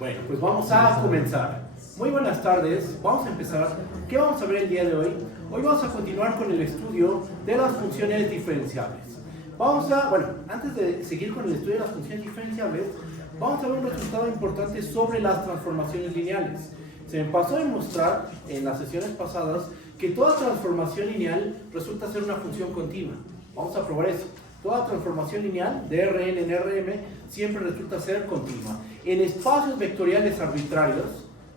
Bueno, pues vamos a comenzar. Muy buenas tardes, vamos a empezar. ¿Qué vamos a ver el día de hoy? Hoy vamos a continuar con el estudio de las funciones diferenciables. Antes de seguir con el estudio de las funciones diferenciables, vamos a ver un resultado importante sobre las transformaciones lineales. Se me pasó a demostrar en las sesiones pasadas que toda transformación lineal resulta ser una función continua. Vamos a probar eso. Toda transformación lineal de Rn en Rm siempre resulta ser continua. En espacios vectoriales arbitrarios,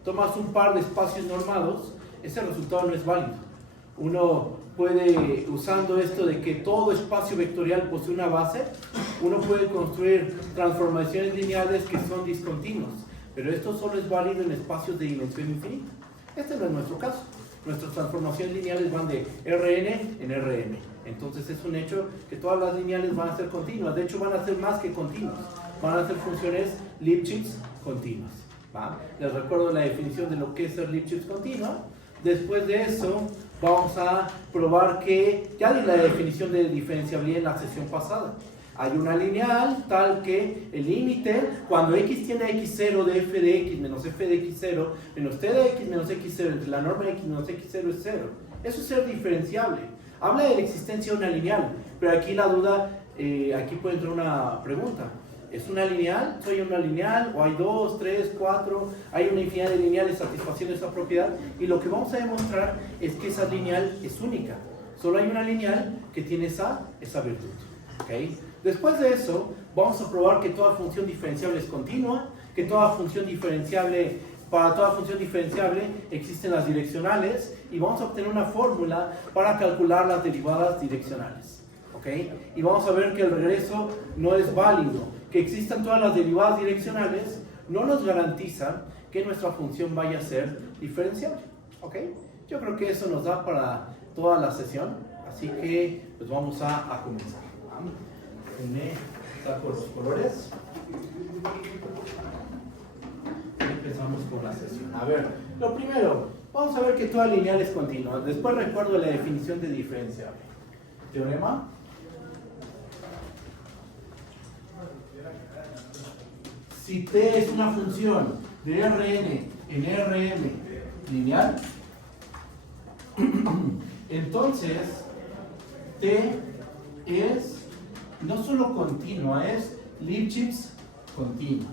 tomas un par de espacios normados, ese resultado no es válido. Uno puede, usando esto de que todo espacio vectorial posee una base, uno puede construir transformaciones lineales que son discontinuas, pero esto solo es válido en espacios de dimensión infinita. Este no es nuestro caso. Nuestras transformaciones lineales van de Rn en Rm. Entonces es un hecho que todas las lineales van a ser continuas. De hecho van a ser más que continuas. Van a ser funciones Lipschitz continuas. ¿Va? Les recuerdo la definición de lo que es ser Lipschitz continua. Después de eso vamos a probar que ya di la definición de diferenciabilidad en la sesión pasada. Hay una lineal tal que el límite, cuando x tiende a x0 de f de x menos f de x0 menos t de x menos x0 entre la norma de x menos x0 es 0. Eso es ser diferenciable. Habla de la existencia de una lineal, pero aquí la duda, aquí puede entrar una pregunta. ¿Es una lineal? ¿Soy una lineal? ¿O hay 2, 3, 4? Hay una infinidad de lineales satisfaciendo esa propiedad. Y lo que vamos a demostrar es que esa lineal es única. Solo hay una lineal que tiene esa virtud. ¿Okay? Después de eso, vamos a probar que toda función diferenciable es continua, que toda función diferenciable, para toda función diferenciable existen las direccionales y vamos a obtener una fórmula para calcular las derivadas direccionales. ¿Okay? Y vamos a ver que el regreso no es válido. Que existan todas las derivadas direccionales no nos garantiza que nuestra función vaya a ser diferenciable. ¿Okay? Yo creo que eso nos da para toda la sesión, así que pues vamos a comenzar. Me saco los colores y empezamos con la sesión. A ver, lo primero, vamos a ver que toda lineal es continua. Después recuerdo la definición de diferenciable. Teorema. Si t es una función de Rn en Rm lineal, entonces t es no solo continua, es Lipschitz continua.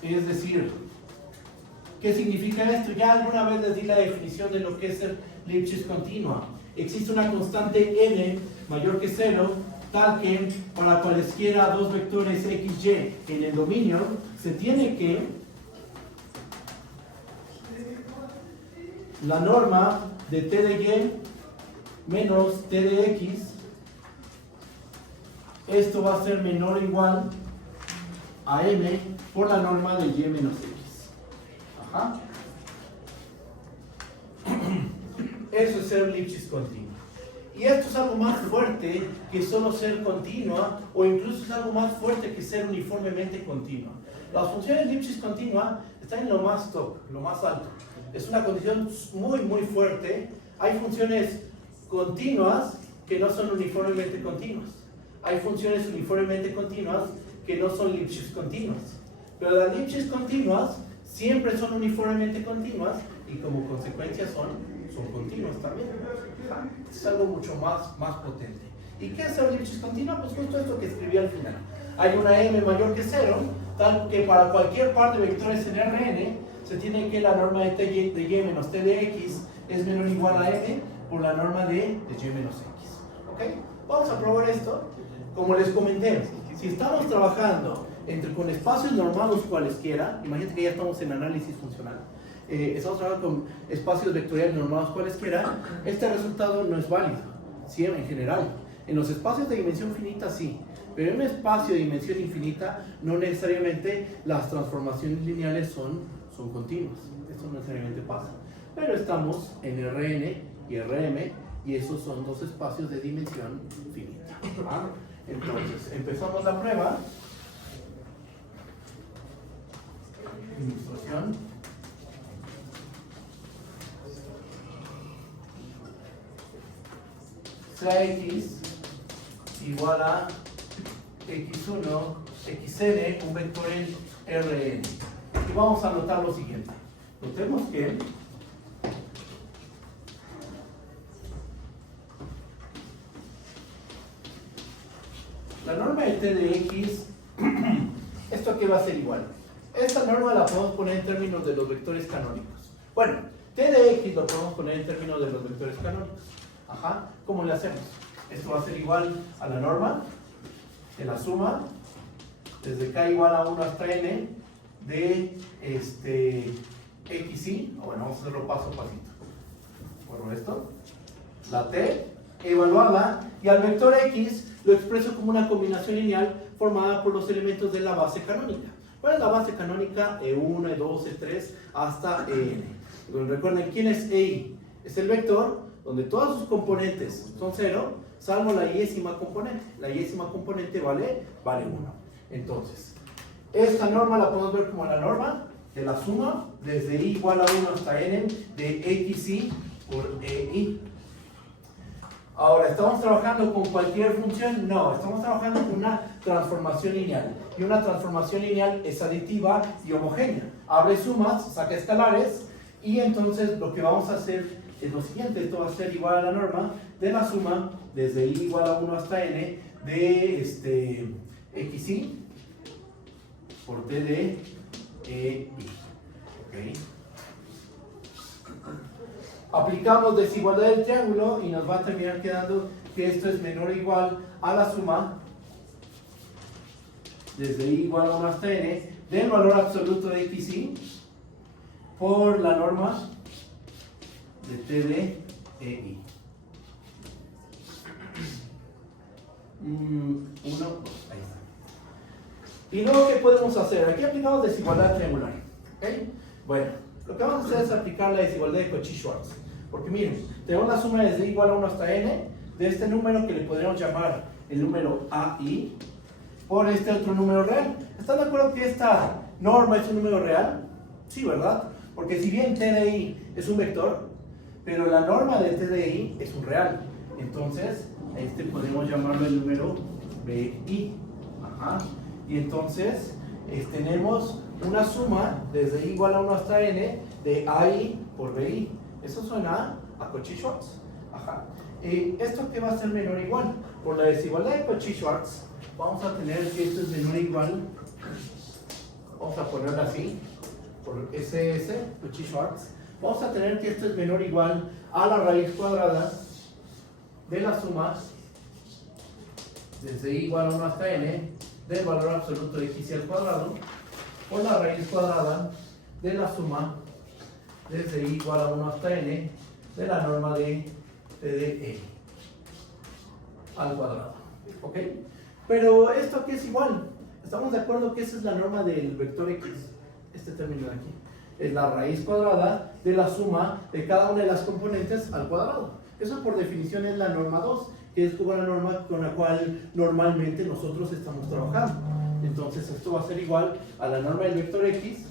Es decir, ¿qué significa esto? Ya alguna vez les di la definición de lo que es ser Lipschitz continua. Existe una constante n mayor que 0, tal que para cualesquiera dos vectores x, y en el dominio se tiene que la norma de t de y menos t de x, esto va a ser menor o igual a m por la norma de y menos x. Ajá. Eso es ser Lipschitz continua. Y esto es algo más fuerte que solo ser continua, o incluso es algo más fuerte que ser uniformemente continua. Las funciones Lipschitz continua están en lo más top, lo más alto. Es una condición muy, muy fuerte. Hay funciones continuas que no son uniformemente continuas. Hay funciones uniformemente continuas que no son Lipschitz continuas. Pero las Lipschitz continuas siempre son uniformemente continuas y como consecuencia son continuas también. Es algo mucho más potente. ¿Y qué es ser Lipschitz continua? Pues justo esto que escribí al final. Hay una m mayor que 0, tal que para cualquier par de vectores en Rn se tiene que la norma de t de y menos t de x es menor o igual a m por la norma de y menos x. ¿Okay? Vamos a probar esto. Como les comenté, si estamos trabajando con espacios normados cualesquiera, imagínate que ya estamos en análisis funcional, estamos trabajando con espacios vectoriales normados cualesquiera, este resultado no es válido, ¿sí? En general. En los espacios de dimensión finita sí, pero en un espacio de dimensión infinita no necesariamente las transformaciones lineales son continuas. Esto no necesariamente pasa. Pero estamos en Rn y Rm y esos son dos espacios de dimensión finita. ¿Ah? Entonces, empezamos la prueba. Ilustración. sea x igual a x1, xn, un vector en Rn. Y vamos a notar lo siguiente. Notemos que la norma de t de x, ¿esto qué va a ser igual? Esta norma la podemos poner en términos de los vectores canónicos. Bueno, t de x lo podemos poner en términos de los vectores canónicos. Ajá, ¿cómo le hacemos? Esto va a ser igual a la norma de la suma desde k igual a 1 hasta n de xy. Bueno, vamos a hacerlo paso a pasito. Bueno, esto, la t, evaluarla, y al vector x lo expreso como una combinación lineal formada por los elementos de la base canónica. ¿Cuál es la base canónica? E1, E2, E3 hasta En. Recuerden, ¿quién es EI? Es el vector donde todos sus componentes son 0, salvo la yésima componente. La yésima componente vale 1. Entonces, esta norma la podemos ver como la norma de la suma desde i igual a 1 hasta n de xy por ei. Ahora, ¿estamos trabajando con cualquier función? No, estamos trabajando con una transformación lineal. Y una transformación lineal es aditiva y homogénea. Abre sumas, saca escalares, y entonces lo que vamos a hacer es lo siguiente. Esto va a ser igual a la norma de la suma desde i igual a 1 hasta n de xy por t de ei. ¿Okay? Aplicamos desigualdad del triángulo y nos va a terminar quedando que esto es menor o igual a la suma desde i igual a 1 hasta n del valor absoluto de xy por la norma de t de ei. 1, 2, ahí está. Y luego, ¿qué podemos hacer? Aquí aplicamos desigualdad triangular. ¿Okay? Bueno, lo que vamos a hacer es aplicar la desigualdad de Cauchy-Schwarz. Porque miren, tenemos la suma desde i igual a 1 hasta n de este número que le podríamos llamar el número AI por este otro número real. ¿Están de acuerdo que esta norma es un número real? Sí, ¿verdad? Porque si bien t de i es un vector, pero la norma de t de i es un real. Entonces, podemos llamarlo el número BI. Ajá. Y entonces, tenemos una suma desde i igual a 1 hasta n de AI por BI. Eso suena a Cauchy-Schwarz. Ajá. ¿Esto qué va a ser menor o igual? Por la desigualdad de Cauchy-Schwarz, vamos a tener que esto es menor o igual. Vamos a ponerlo así. Por SS, Cauchy-Schwarz. Vamos a tener que esto es menor o igual a la raíz cuadrada de la suma desde i igual a 1 hasta n del valor absoluto de xy al cuadrado por la raíz cuadrada de la suma desde i igual a 1 hasta n de la norma de t de n al cuadrado. ¿Ok? Pero esto aquí es igual. ¿Estamos de acuerdo que esa es la norma del vector x? Este término de aquí. Es la raíz cuadrada de la suma de cada una de las componentes al cuadrado. Eso por definición es la norma 2, que es como la norma con la cual normalmente nosotros estamos trabajando. Entonces esto va a ser igual a la norma del vector x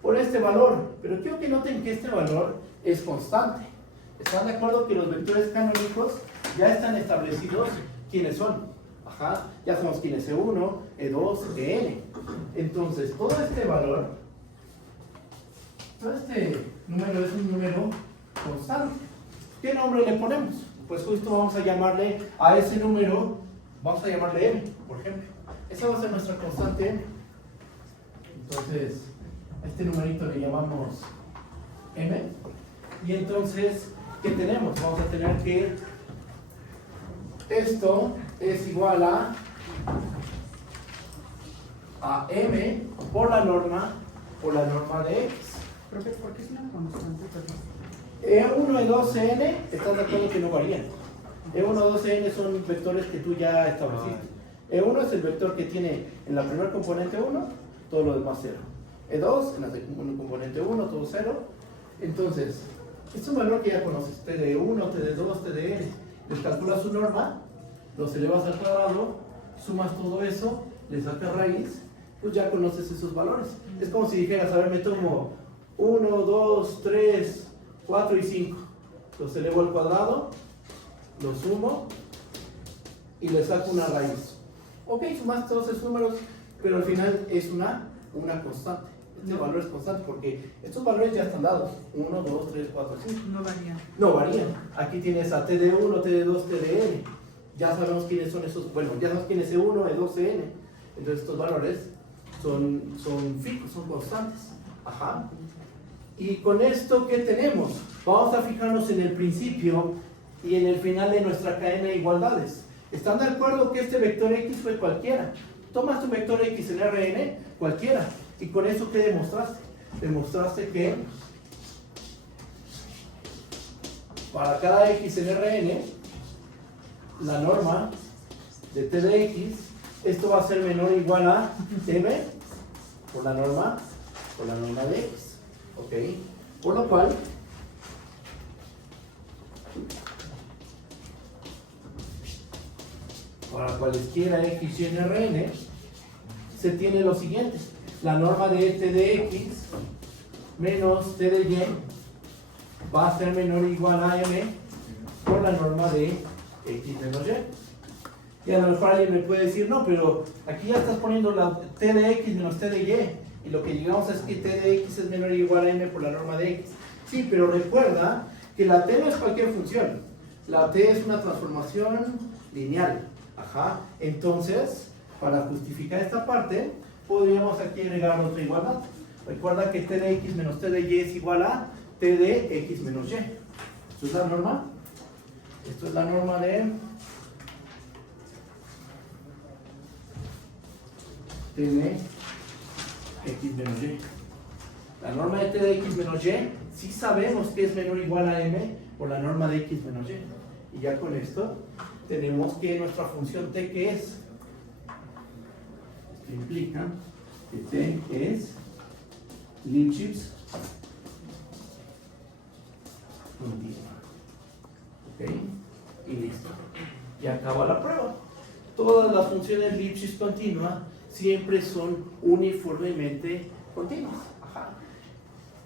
por este valor. Pero quiero que noten que este valor es constante. ¿Están de acuerdo que los vectores canónicos ya están establecidos quiénes son? Ajá, ya sabemos quién es E1, E2, En. Entonces, todo este valor, todo este número es un número constante. ¿Qué nombre le ponemos? Pues justo vamos a llamarle a ese número, vamos a llamarle M, por ejemplo. Esa va a ser nuestra constante M. Entonces, a este numerito le llamamos M. Y entonces, ¿qué tenemos? Vamos a tener que esto es igual a M por la norma de X. Profe, ¿por qué es una constante? E1, E2, N, ¿estás de acuerdo que no varían? E1, 2, N son vectores que tú ya estableciste. E1 es el vector que tiene en la primera componente 1, todo lo demás 0. E2 en la segunda componente 1, todo 0. Entonces, es un valor que ya conoces, t de 1, t de 2, t de n. Les calculas su norma, los elevas al cuadrado, sumas todo eso, le sacas raíz, pues ya conoces esos valores. Es como si dijeras, a ver, me tomo 1, 2, 3, 4 y 5. Los elevo al cuadrado, lo sumo y le saco una raíz. Ok, sumaste todos esos números, pero al final es una constante. Este valor es constante porque estos valores ya están dados. 1, 2, 3, 4, 5. No varía. No varían. Aquí tienes a TD1, TD2, TDN. Ya sabemos quiénes son esos. Bueno, ya sabemos quién es E1, E2, EN. Entonces estos valores son fijos, son constantes. Ajá. Y con esto, ¿qué tenemos? Vamos a fijarnos en el principio y en el final de nuestra cadena de igualdades. ¿Están de acuerdo que este vector X fue cualquiera? Tomas tu vector X en Rn, cualquiera. ¿Y con eso qué demostraste? Demostraste que para cada X en Rn, la norma de T de X, esto va a ser menor o igual a M por la norma de X. ¿Ok? Por lo cual, para cualesquiera X y en Rn, se tiene lo siguiente. La norma de T de X menos T de Y va a ser menor o igual a M por la norma de X menos Y. Y a lo mejor alguien me puede decir, no, pero aquí ya estás poniendo la T de X menos T de Y. Y lo que llegamos es que T de X es menor o igual a M por la norma de X. Sí, pero recuerda que la T no es cualquier función. La T es una transformación lineal. Ajá. Entonces, para justificar esta parte, podríamos aquí agregar otra igualdad. Recuerda que T de X menos T de Y es igual a T de X menos Y. ¿Esto es la norma? Esto es la norma de T de X menos Y. La norma de T de X menos Y, sí sabemos que es menor o igual a M por la norma de X menos Y. Y ya con esto tenemos que nuestra función T, ¿qué es? Esto implica que T es Lipschitz continua. ¿Ok? Y listo. Y acaba la prueba. Todas las funciones Lipschitz continua siempre son uniformemente continuas. Ajá.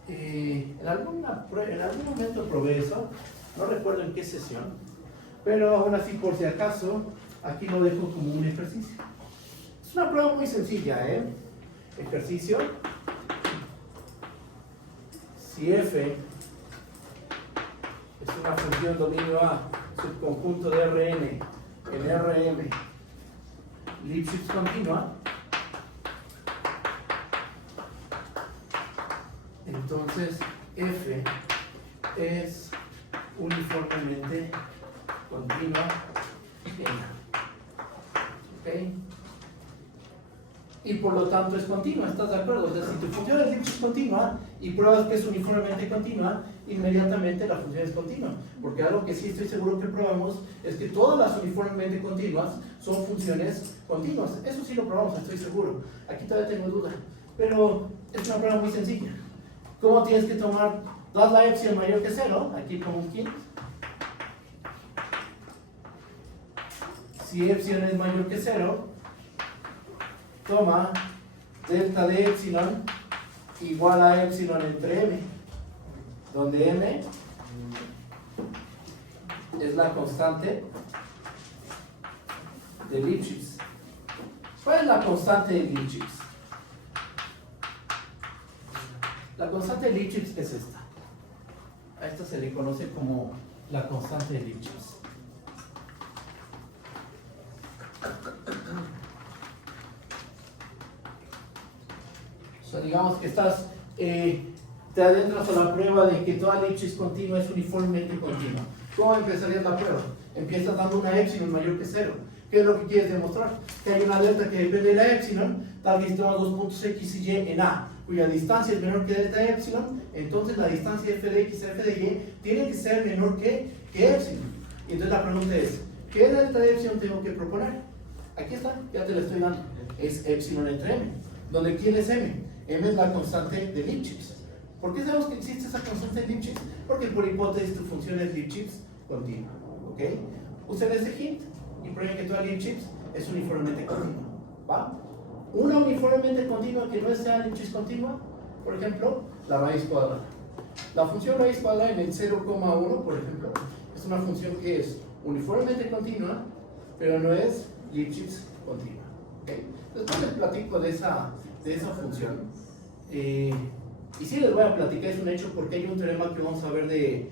En algún momento probé eso, no recuerdo en qué sesión, pero aún así, por si acaso, aquí lo dejo como un ejercicio. Es una prueba muy sencilla, ¿eh? Ejercicio. Si f es una función dominio A, subconjunto de Rn en Rm, Lipschitz continua, entonces f es uniformemente continua en A. ¿Ok? Y por lo tanto es continua, ¿estás de acuerdo? O sea, si tu función es Lipschitz continua y pruebas que es uniformemente continua, inmediatamente la función es continua. Porque algo que sí estoy seguro que probamos es que todas las uniformemente continuas son funciones continuas. Eso sí lo probamos, estoy seguro. Aquí todavía tengo duda. Pero es una prueba muy sencilla. ¿Cómo tienes que tomar? Das la epsilon mayor que 0, aquí como un kit. Si epsilon es mayor que 0, toma delta de epsilon igual a epsilon entre m, donde m es la constante de Lipschitz. ¿Cuál es la constante de Lipschitz? La constante de Lipschitz es esta. A esta se le conoce como la constante de Lipschitz. O sea, digamos que estás, te adentras a la prueba de que toda Lipschitz continua es uniformemente continua. ¿Cómo empezarías la prueba? Empiezas dando una epsilon mayor que 0. ¿Qué es lo que quieres demostrar? Que hay una delta que depende de la epsilon, tal vez tenemos dos puntos X y Y en A, cuya distancia es menor que delta de epsilon, entonces la distancia f de X y f de Y tiene que ser menor que epsilon. Y entonces la pregunta es, ¿qué delta de epsilon tengo que proponer? Aquí está, ya te lo estoy dando. Es epsilon entre m. ¿Donde quién es m? M es la constante de Lipschitz. ¿Por qué sabemos que existe esa constante de Lipschitz? Porque por hipótesis tu función es Lipschitz continua. ¿Ok? Usen ese hint y prueben que toda Lipschitz es uniformemente continua. ¿Va? Una uniformemente continua que no sea Lipschitz continua, por ejemplo, la raíz cuadrada. La función raíz cuadrada en el 0,1, por ejemplo, es una función que es uniformemente continua, pero no es Lipschitz continua. ¿Okay? Después les platico de esa función. Y sí les voy a platicar, es un hecho, porque hay un teorema que vamos a ver que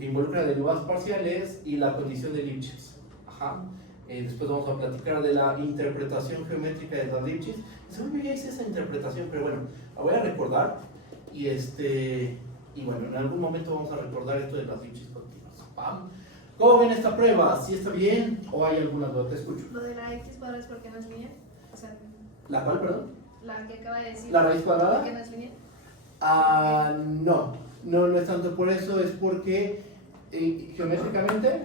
involucra derivadas parciales y la condición de Lipschitz. Ajá. Después vamos a platicar de la interpretación geométrica de la Lipschitz. Según yo ya hice esa interpretación, pero bueno, la voy a recordar. Y bueno, en algún momento vamos a recordar esto de las Lipschitz continuas. ¡Pam! ¿Cómo ven esta prueba? ¿Sí está bien o hay alguna duda? Te escucho. Lo de la x cuadrada es porque no es lineal. O sea, ¿La cual, perdón? la que acaba de decir. ¿La raíz cuadrada? ¿Por qué no es lineal? No es tanto por eso, es porque geométricamente,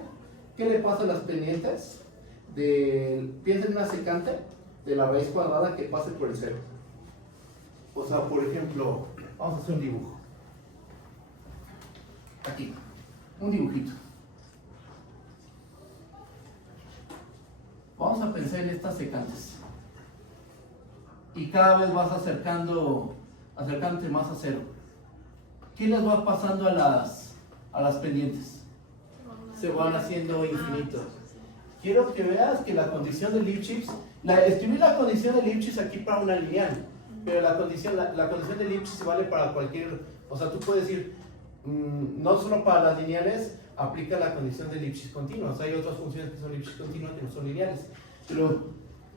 ¿qué le pasa a las pendientes? Piensa en una secante de la raíz cuadrada que pase por el cero. O sea, por ejemplo, vamos a hacer un dibujo. Aquí, un dibujito. Vamos a pensar en estas secantes. Y cada vez vas acercándote más a cero. ¿Qué les va pasando a las pendientes? Se van haciendo infinitos. Quiero que veas que la condición de Lipschitz, escribí la condición de Lipschitz aquí para una lineal, pero la condición de Lipschitz vale para cualquier, o sea, tú puedes decir, no solo para las lineales aplica la condición de Lipschitz continua, o sea, hay otras funciones que son Lipschitz continuas que no son lineales, pero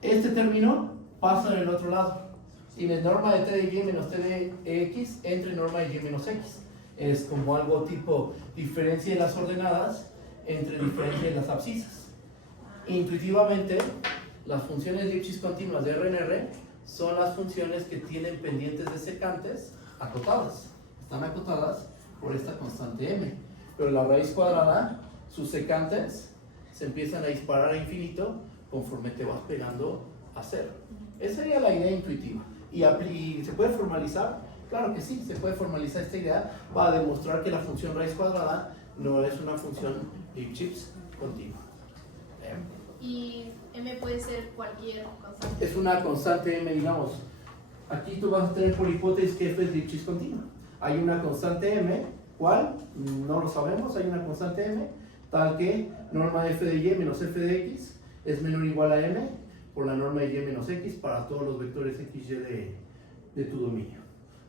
este término pasa en el otro lado. Tienes norma de t de y menos t de x entre norma de y menos x. Es como algo tipo diferencia de las ordenadas entre diferencia de las abscisas. Intuitivamente, las funciones Lipschitz continuas de RNR son las funciones que tienen pendientes de secantes acotadas. Están acotadas por esta constante m. Pero la raíz cuadrada, sus secantes se empiezan a disparar a infinito conforme te vas pegando a cero. Esa sería la idea intuitiva. ¿Y se puede formalizar? Claro que sí, se puede formalizar esta idea para demostrar que la función raíz cuadrada no es una función Lipschitz continua. Y m puede ser cualquier constante. Es una constante m, digamos. Aquí tú vas a tener por hipótesis que f es Lipschitz continua. Hay una constante m, ¿cuál? No lo sabemos, hay una constante m, tal que norma f de y menos f de x es menor o igual a m por la norma de y menos x para todos los vectores xy de tu dominio.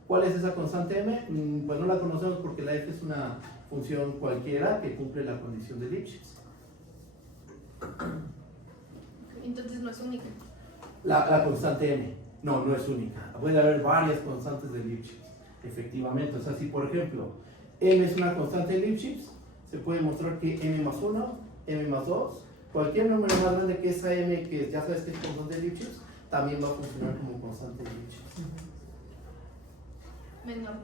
¿Cuál es esa constante m? Pues no la conocemos porque la f es una función cualquiera que cumple la condición de Lipschitz. Entonces no es única. La constante m, no es única. Puede haber varias constantes de Lipschitz, efectivamente. O sea, si por ejemplo m es una constante de Lipschitz, se puede mostrar que m más 1, m más 2, cualquier número más grande que esa m, que ya sabes que es constante de Lipschitz, también va a funcionar como constante de Lipschitz. Menor.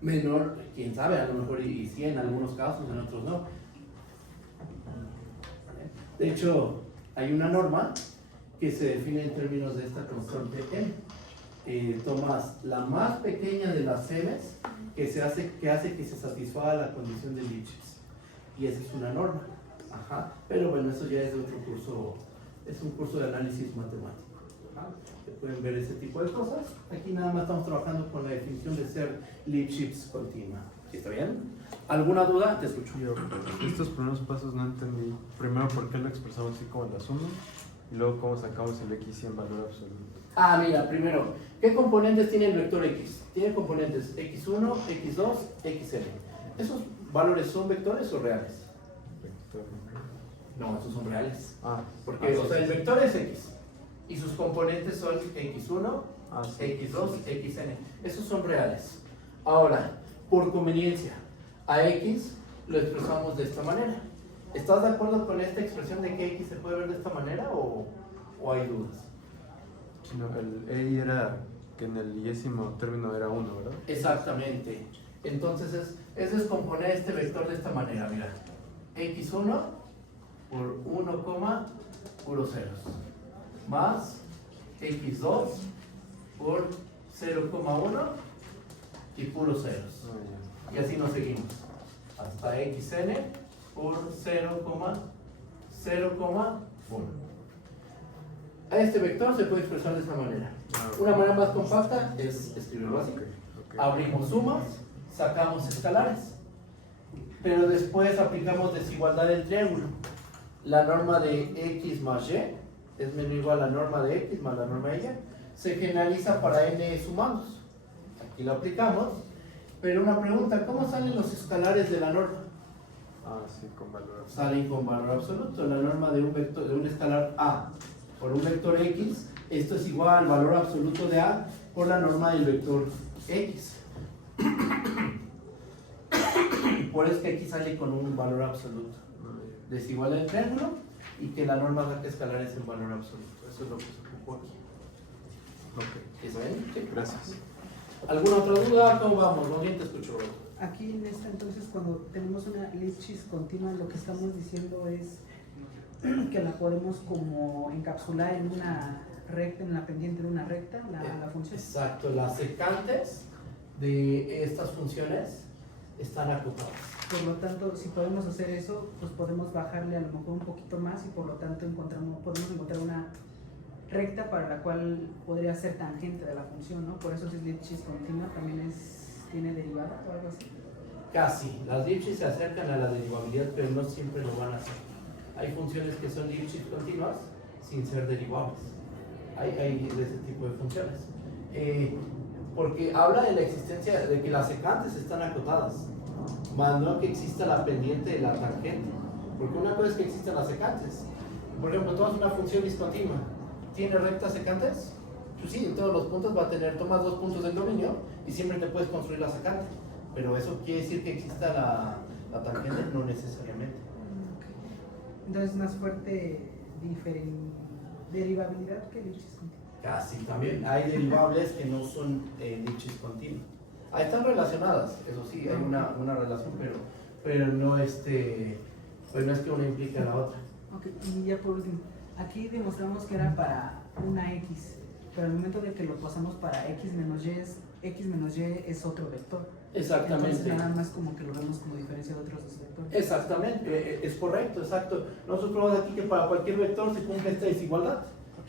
Menor, quién sabe, a lo mejor y sí en algunos casos, en otros no. De hecho, hay una norma que se define en términos de esta constante m. Tomas la más pequeña de las m's que hace que se satisfaga la condición de Lipschitz. Y esa es una norma. Ajá. Pero bueno, eso ya es de otro curso, es un curso de análisis matemático. Ajá. Que pueden ver ese tipo de cosas. Aquí nada más estamos trabajando con la definición de ser Lipschitz continua. ¿Sí está bien? ¿Alguna duda? Te escucho. Yo, estos primeros pasos no entendí. Primero, ¿por qué lo expresamos así como en la suma? Y luego, ¿cómo sacamos el x en valor absoluto? Mira, primero, ¿qué componentes tiene el vector x? Tiene componentes x1, x2, xn. ¿Esos valores son vectores o reales? Vector. No, esos son reales. Porque, sí, o sea, sí, el sí. vector es x. Y sus componentes son x1, Sí. x2, xn. Esos son reales. Ahora, por conveniencia, a x lo expresamos de esta manera. ¿Estás de acuerdo con esta expresión de que x se puede ver de esta manera o hay dudas? No, el y era que en el yésimo término era 1, ¿verdad? Exactamente. Entonces es descomponer este vector de esta manera, mira. x1 por 1, puros ceros. Más x2 por 0,1 y puros ceros. Y así nos seguimos. Hasta xn por 0,0,1. A este vector se puede expresar de esta manera. Una manera más compacta es escribirlo así. Abrimos sumas, sacamos escalares. Pero después aplicamos desigualdad del triángulo. La norma de x más y es menor o igual a la norma de x más la norma de y. Se generaliza para n sumandos. Aquí lo aplicamos. Pero una pregunta, ¿cómo salen los escalares de la norma? Ah, sí, con valor absoluto. Salen con valor absoluto. La norma de un vector, de un escalar a por un vector x, esto es igual al valor absoluto de a por la norma del vector x. Por eso es que aquí sale con un valor absoluto. Desigual el triángulo y que la norma saque escalares en valor absoluto. Eso es lo que se ocupó aquí. Ok, ¿Eso ven? Sí. gracias. ¿Alguna otra duda? ¿Cómo vamos? ¿No? Bien te escucho, Roberto. Aquí en esta, entonces, cuando tenemos una Lipschitz continua, lo que estamos diciendo es que la podemos como encapsular en una recta, en la pendiente de una recta, la función. Exacto, las secantes de estas funciones están acotadas. Por lo tanto, si podemos hacer eso, pues podemos bajarle a lo mejor un poquito más y por lo tanto podemos encontrar una recta para la cual podría ser tangente de la función, ¿no? Por eso si es Lipschitz continua también tiene derivada o algo así. Casi, las Lipschitz se acercan a la derivabilidad, pero no siempre lo van a hacer. Hay funciones que son Lipschitz continuas sin ser derivables. Hay de ese tipo de funciones. Porque habla de la existencia, de que las secantes están acotadas, más no que exista la pendiente de la tangente. Porque una cosa es que existan las secantes. Por ejemplo, tomas una función discontinua, ¿tiene rectas secantes? Pues sí, en todos los puntos va a tener, tomas dos puntos del dominio y siempre te puedes construir la secante. Pero eso quiere decir que exista la tangente, no necesariamente. Entonces es más fuerte derivabilidad que Lipschitz continua. Casi, también hay derivables que no son Lipschitz continua. Ahí están relacionadas, eso sí, hay una relación, pero no, pues no es que una implique a la otra. Ok, y ya por último, aquí demostramos que era para una x, pero al momento de que lo pasamos para x menos y es otro vector. Exactamente. Entonces nada más como que lo vemos como diferencia de otros dos vectores. Exactamente, es correcto, exacto. Nosotros probamos aquí que para cualquier vector se cumple esta desigualdad.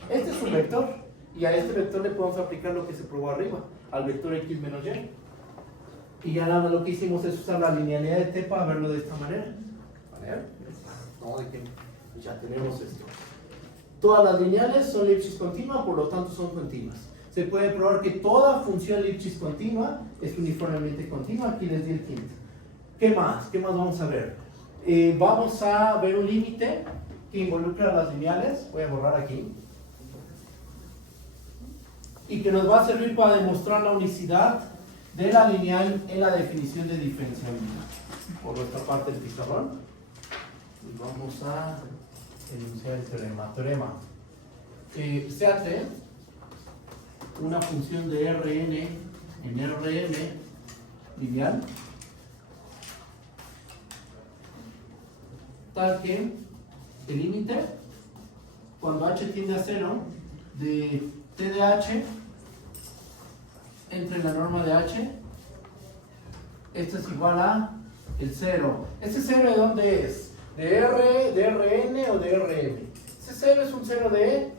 Este es un vector, y a este vector le podemos aplicar lo que se probó arriba, al vector x menos y. Y ya nada más lo que hicimos es usar la linealidad de t para verlo de esta manera. ¿Vale? No, de que ya tenemos esto. Todas las lineales son Lipschitz continua, por lo tanto son continuas. Se puede probar que toda función Lipschitz continua es uniformemente continua. Aquí les di el quinto. ¿Qué más? ¿Qué más vamos a ver? Vamos a ver un límite que involucra las lineales. Voy a borrar aquí. Y que nos va a servir para demostrar la unicidad de la lineal en la definición de diferenciabilidad. Por nuestra parte del pizarrón. Y vamos a enunciar el teorema. Se hace una función de Rn en Rm lineal tal que el límite cuando h tiende a 0 de t de h entre la norma de h, esto es igual a el 0. ¿Ese 0 de dónde es? ¿De R, de Rn o de Rm? Ese 0 es un 0 de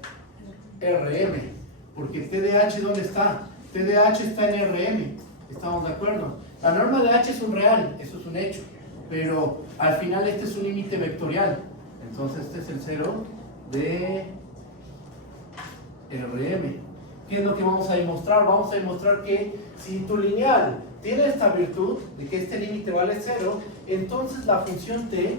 Rm, porque t de h ¿dónde está? T de h está en Rm, ¿estamos de acuerdo? La norma de h es un real, eso es un hecho, pero al final este es un límite vectorial, entonces este es el 0 de Rm. ¿Qué es lo que vamos a demostrar? Vamos a demostrar que si tu lineal tiene esta virtud de que este límite vale 0, entonces la función t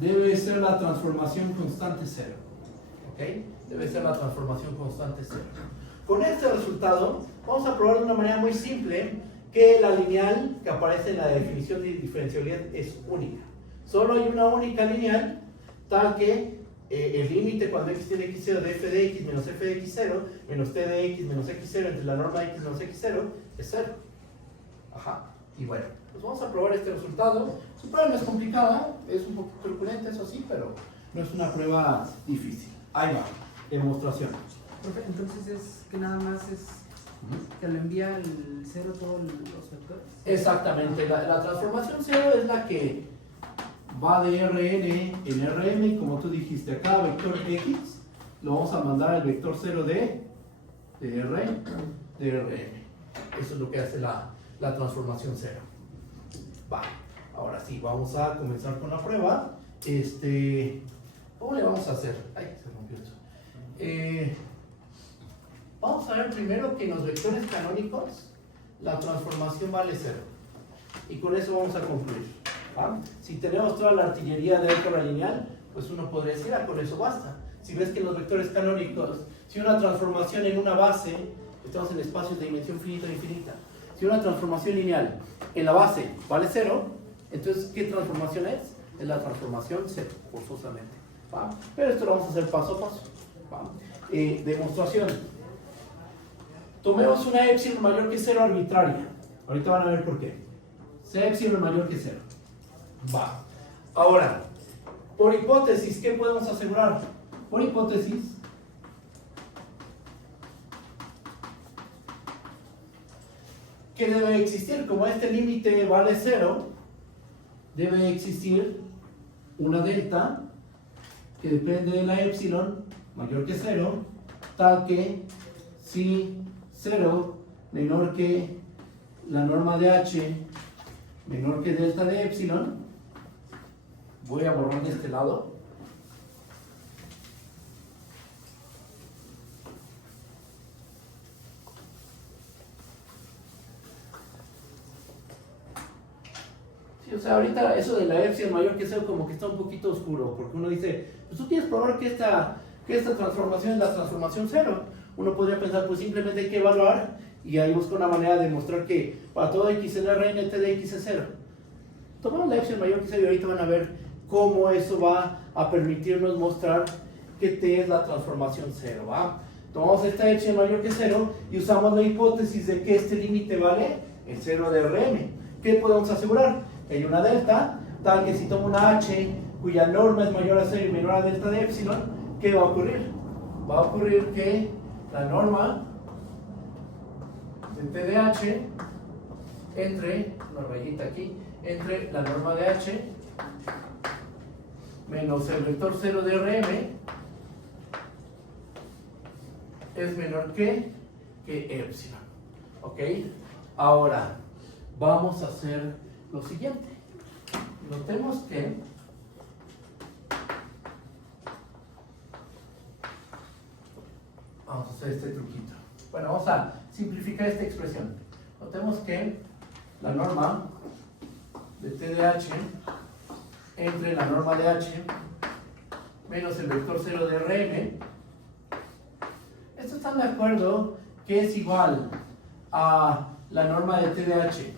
debe ser la transformación constante 0. ¿Ok? Debe ser la transformación constante 0. Con este resultado, vamos a probar de una manera muy simple que la lineal que aparece en la definición de diferenciabilidad es única. Solo hay una única lineal, tal que el límite cuando x tiene x0 de f de x menos f de x0 menos t de x menos x0 entre la norma de x menos x0 es 0. Ajá. Y bueno, pues vamos a probar este resultado. Su prueba no es complicada, es un poco truculenta, eso sí, pero no es una prueba difícil. Ahí va, demostración. Profe, entonces es que nada más es que le envía el 0 todos los vectores. Exactamente, la transformación 0 es la que va de Rn en Rm, y como tú dijiste, a cada vector x lo vamos a mandar al vector 0 de Rm. Eso es lo que hace la transformación 0. Va, ahora sí, vamos a comenzar con la prueba. ¿Cómo le vamos a hacer? Ay, se rompió esto. Vamos a ver primero que en los vectores canónicos la transformación vale 0. Y con eso vamos a concluir. ¿Va? Si tenemos toda la artillería de álgebra lineal, pues uno podría decir, con eso basta. Si ves que en los vectores canónicos, si una transformación en una base, estamos en espacios de dimensión finita o infinita, si una transformación lineal en la base vale 0, entonces ¿qué transformación es? Es la transformación 0, forzosamente. ¿Va? Pero esto lo vamos a hacer paso a paso. ¿Va? Demostración. Tomemos una epsilon mayor que 0 arbitraria. Ahorita van a ver por qué. Sea epsilon mayor que 0. Va. Ahora, por hipótesis, ¿qué podemos asegurar? Por hipótesis, ¿qué debe existir? Como este límite vale 0, debe existir una delta que depende de la epsilon mayor que 0, tal que si 0 menor que la norma de h menor que delta de epsilon, voy a borrar de este lado. Sí, o sea, ahorita eso de la epsilon mayor que 0 como que está un poquito oscuro, porque uno dice, pues tú quieres probar que esta transformación es la transformación 0. Uno podría pensar, pues simplemente hay que evaluar y ahí busco una manera de demostrar que para todo x en Rn t de x es 0. Tomamos la epsilon mayor que 0 y ahorita van a ver cómo eso va a permitirnos mostrar que t es la transformación 0, ¿va? Tomamos esta epsilon mayor que 0 y usamos la hipótesis de que este límite vale el 0 de Rm. ¿Qué podemos asegurar? Que hay una delta, tal que si tomo una h cuya norma es mayor a 0 y menor a delta de epsilon, ¿qué va a ocurrir? Va a ocurrir que la norma de t de h entre, una rayita aquí, entre la norma de h menos el vector 0 de Rm es menor que epsilon. ¿Ok? Ahora, vamos a hacer lo siguiente. Notemos que vamos a hacer este truquito. Bueno, vamos a simplificar esta expresión. Notemos que la norma de t de h entre la norma de h menos el vector 0 de Rm, ¿estos están de acuerdo que es igual a la norma de t de h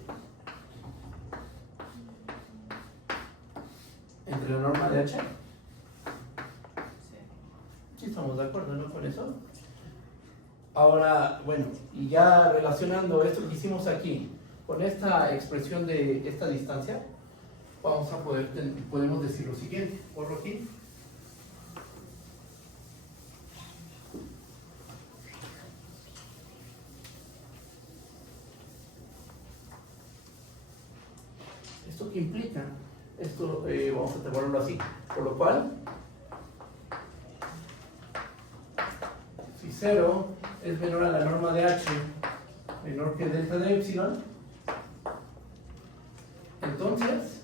entre la norma de h? Sí, estamos de acuerdo, ¿no? Con eso. Ahora, bueno, y ya relacionando esto que hicimos aquí con esta expresión de esta distancia, podemos decir lo siguiente. Borro aquí. ¿Esto qué implica? Esto vamos a tomarlo así. Por lo cual, si 0 es menor a la norma de h menor que delta de epsilon, entonces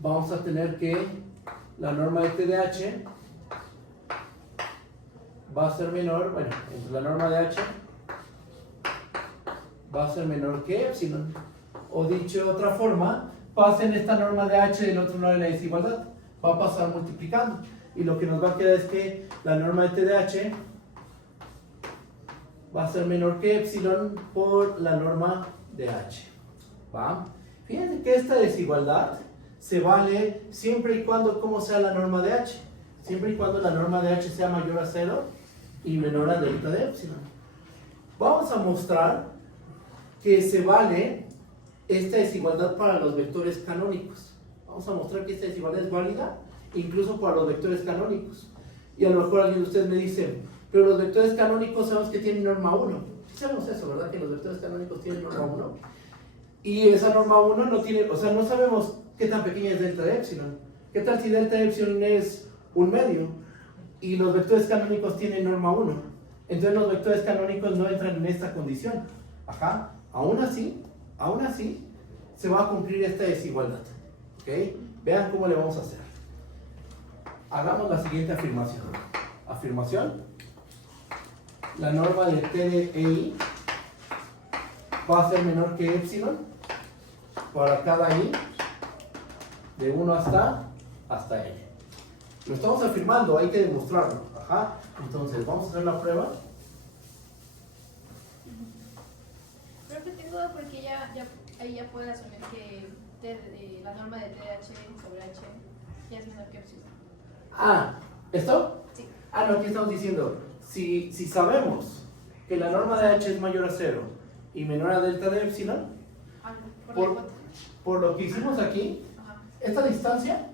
vamos a tener que la norma de t de h va a ser menor, bueno, entre la norma de h va a ser menor que epsilon. O dicho de otra forma, pasen esta norma de h del otro lado de la desigualdad, va a pasar multiplicando. Y lo que nos va a quedar es que la norma de t de h va a ser menor que epsilon por la norma de h. ¿Va? Fíjense que esta desigualdad se vale siempre y cuando, ¿cómo sea la norma de h? Siempre y cuando la norma de h sea mayor a 0 y menor a delta de epsilon. Vamos a mostrar que se vale esta desigualdad para los vectores canónicos. Vamos a mostrar que esta desigualdad es válida incluso para los vectores canónicos. Y a lo mejor alguien de ustedes me dice, pero los vectores canónicos sabemos que tienen norma 1. Sí sabemos eso, ¿verdad? Que los vectores canónicos tienen norma 1. Y esa norma 1 no tiene, o sea, no sabemos qué tan pequeña es delta de epsilon. ¿Qué tal si delta de epsilon es un medio? Y los vectores canónicos tienen norma 1. Entonces los vectores canónicos no entran en esta condición. Ajá. Aún así, se va a cumplir esta desigualdad. ¿Ok? Vean cómo le vamos a hacer. Hagamos la siguiente afirmación. Afirmación. La norma de T de I va a ser menor que epsilon para cada I de 1 hasta N. Lo estamos afirmando, hay que demostrarlo. Ajá. Entonces, vamos a hacer la prueba. Creo que tengo duda porque ahí ya puede asumir que la norma de TH sobre H ya es menor que epsilon. ¿Esto? Sí. No, aquí estamos diciendo, si sabemos que la norma de H es mayor a 0 y menor a delta de epsilon, No, Por- la cuota. por lo que hicimos aquí, Ajá. esta distancia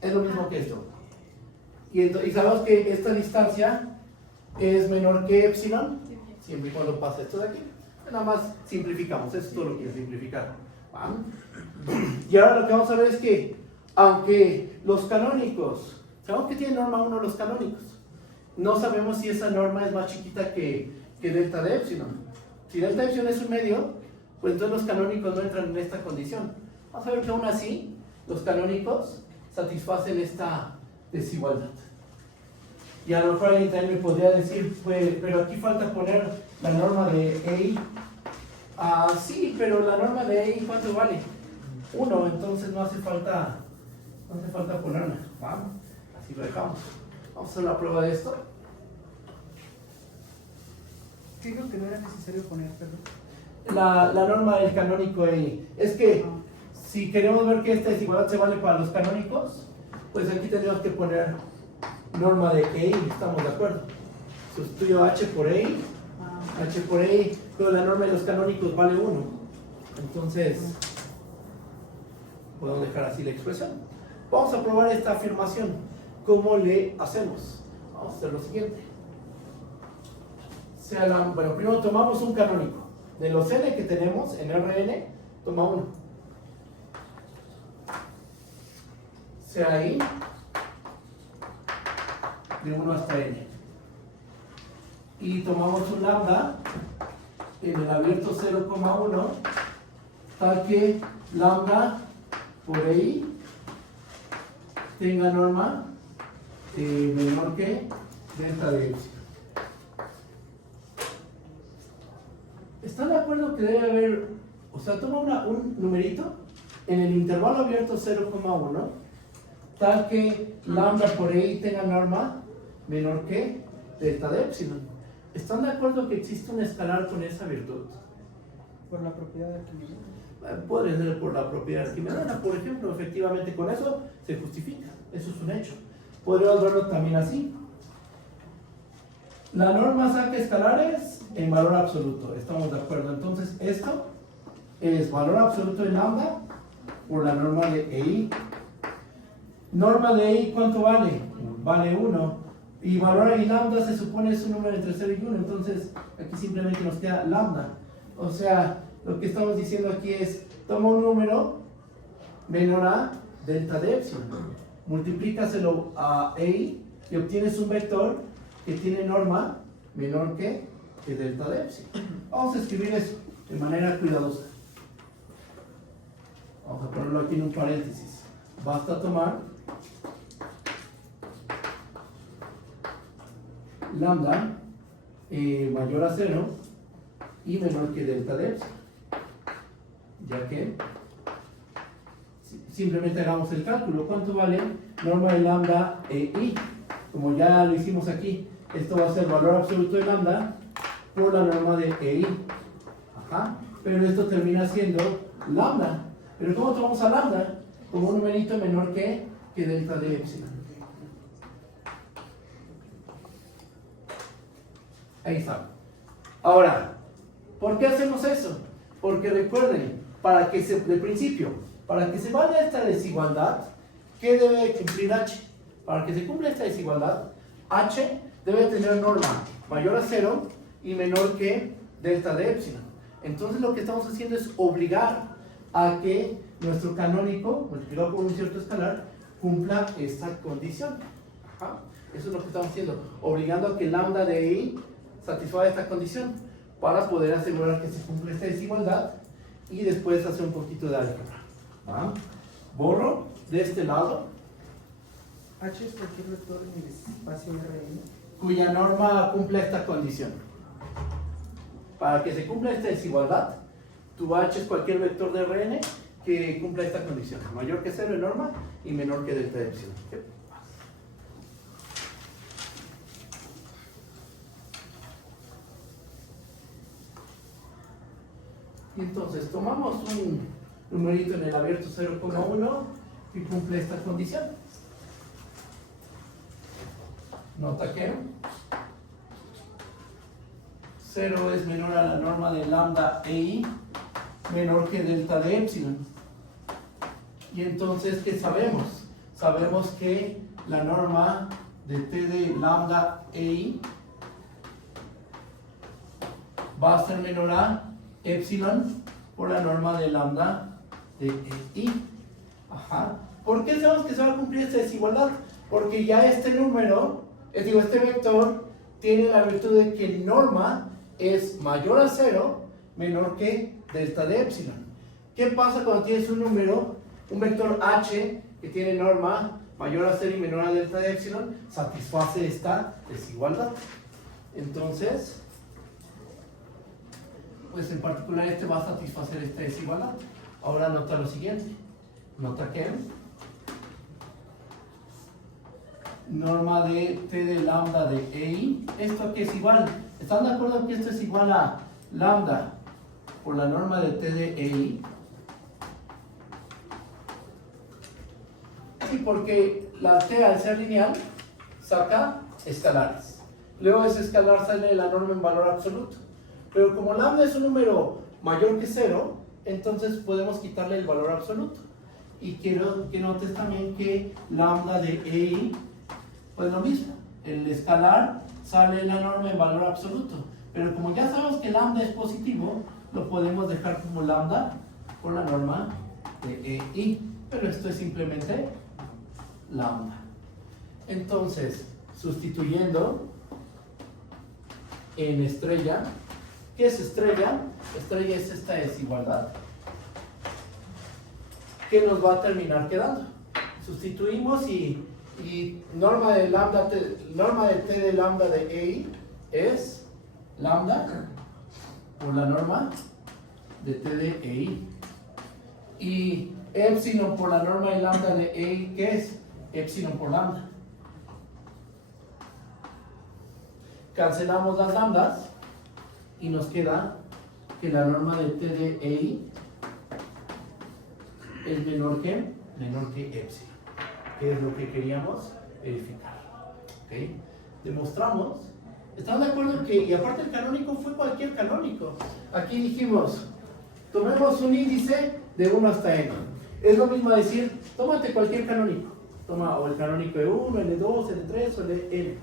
es lo mismo que esto. Y sabemos que esta distancia es menor que epsilon, Sí, bien. siempre y cuando pase esto de aquí. Nada más simplificamos, eso es todo lo que es simplificar. ¿Va? Y ahora lo que vamos a ver es que, aunque los canónicos, sabemos que tienen norma 1 los canónicos, no sabemos si esa norma es más chiquita que delta de epsilon. Si delta de epsilon es un medio, pues entonces los canónicos no entran en esta condición. Vamos a ver que aún así, los canónicos satisfacen esta desigualdad. Y a lo mejor alguien también me podría decir, pues, pero aquí falta poner la norma de EI. Sí, pero la norma de EI, ¿cuánto vale? 1, entonces no hace falta ponerla. Vamos, así lo dejamos. Vamos a hacer la prueba de esto. ¿Qué dijo que no era necesario poner, perdón? La norma del canónico EI. Es que si queremos ver que esta desigualdad se vale para los canónicos, pues aquí tendríamos que poner norma de EI, estamos de acuerdo. Sustituyo H por EI, H por EI, pero la norma de los canónicos vale 1. Entonces, podemos dejar así la expresión. Vamos a probar esta afirmación. ¿Cómo le hacemos? Vamos a hacer lo siguiente. Bueno, primero tomamos un canónico. De los n que tenemos en Rn, toma uno. Sea I de 1 hasta n. Y tomamos un lambda en el abierto 0,1 tal que lambda por I tenga norma menor que delta de epsilon. ¿Están de acuerdo que debe haber, o sea, toma un numerito en el intervalo abierto 0,1 tal que lambda por I tenga norma menor que delta de epsilon? ¿Están de acuerdo que existe un escalar con esa virtud? Por la propiedad de Arquímedes. Podría ser por la propiedad arquimediana, por ejemplo, efectivamente con eso se justifica, eso es un hecho. Podríamos verlo también así. La norma saca escalares en valor absoluto, estamos de acuerdo. Entonces esto es valor absoluto de lambda por la norma de EI. Norma de EI, ¿cuánto vale? Vale 1. Y valor de lambda se supone es un número entre 0 y 1, entonces aquí simplemente nos queda lambda. O sea, lo que estamos diciendo aquí es, toma un número menor a delta de epsilon, multiplícaselo a EI y obtienes un vector que tiene norma menor que delta de epsilon. Vamos a escribir eso de manera cuidadosa. Vamos a ponerlo aquí en un paréntesis. Basta tomar lambda mayor a 0 y menor que delta de epsilon, ya que simplemente hagamos el cálculo. ¿Cuánto vale norma de lambda I? Como ya lo hicimos aquí, esto va a ser valor absoluto de lambda por la norma de EI. Ajá. Pero esto termina siendo lambda. ¿Pero cómo tomamos a lambda? Como un numerito menor que delta de epsilon. Ahí está. Ahora, ¿por qué hacemos eso? Porque recuerden, de principio, para que se valga esta desigualdad, ¿qué debe cumplir H? Para que se cumpla esta desigualdad, H debe tener norma mayor a 0 y menor que delta de epsilon. Entonces lo que estamos haciendo es obligar a que nuestro canónico, multiplicado por un cierto escalar, cumpla esta condición. Ajá. Eso es lo que estamos haciendo, obligando a que lambda de I satisfaga esta condición. para poder asegurar que se cumple esta desigualdad y después hacer un poquito de álgebra. ¿Va? Borro de este lado, H es cualquier vector en el espacio Rn. cuya norma cumple esta condición. Para que se cumpla esta desigualdad, tu H es cualquier vector de Rn que cumpla esta condición, mayor que 0 en norma y menor que delta de epsilon. ¿Sí? Y entonces tomamos un numerito en el abierto 0,1 y cumple esta condición. Nota que 0 es menor a la norma de lambda EI menor que delta de epsilon. Y entonces, ¿qué sabemos? Sabemos que la norma de T de lambda EI va a ser menor a epsilon por la norma de lambda de EI. Ajá. ¿Por qué sabemos que se va a cumplir esta desigualdad? Porque ya este número, este vector, tiene la virtud de que norma es mayor a 0, menor que delta de epsilon. ¿Qué pasa cuando tienes un número, un vector h, que tiene norma mayor a 0 y menor a delta de epsilon? Satisface esta desigualdad. Entonces, pues en particular este va a satisfacer esta desigualdad. Ahora nota lo siguiente. Nota que norma de T de lambda de EI, ¿esto aquí es igual? ¿Están de acuerdo que esto es igual a lambda por la norma de T de EI? Sí, porque la T al ser lineal saca escalares. Luego de ese escalar sale la norma en valor absoluto. Pero como lambda es un número mayor que 0, entonces podemos quitarle el valor absoluto. Y quiero que notes también que lambda de EI, pues lo mismo, el escalar sale la norma en valor absoluto, pero como ya sabemos que lambda es positivo, lo podemos dejar como lambda por la norma de EI, pero esto es simplemente lambda. Entonces, sustituyendo en estrella, ¿qué es estrella? Estrella es esta desigualdad. ¿Qué nos va a terminar quedando? Sustituimos y norma de T de lambda de EI es lambda por la norma de T de EI. Y epsilon por la norma de lambda de EI, ¿qué es? Epsilon por lambda. Cancelamos las lambdas y nos queda que la norma de T de EI es menor que epsilon, que es lo que queríamos verificar. ¿Okay? Demostramos. ¿Están de acuerdo que, y aparte el canónico fue cualquier canónico? Aquí dijimos, tomemos un índice de 1 hasta n. Es lo mismo decir, tómate cualquier canónico. Toma o el canónico E1, L2, L3 o L.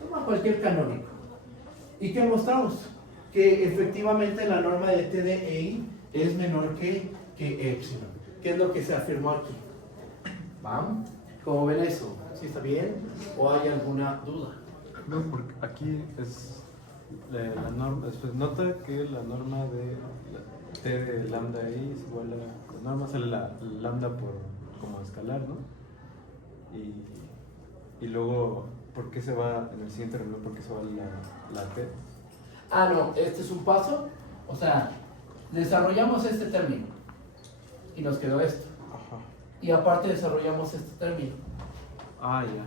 Toma cualquier canónico. ¿Y qué mostramos? Que efectivamente la norma de T de EI es menor que epsilon. ¿Qué es lo que se afirmó aquí? ¿Vamos? ¿Cómo ven eso? ¿Sí está bien? ¿O hay alguna duda? No, porque aquí es la norma, después nota que la norma de T de lambda I es igual a la norma, sale la lambda por como escalar, ¿no? Y luego, ¿por qué se va en el siguiente renglón? ¿Por qué se va la T? Ah, no, este es un paso. O sea, desarrollamos este término y nos quedó esto. Ajá. Y aparte desarrollamos este término Ah, ya.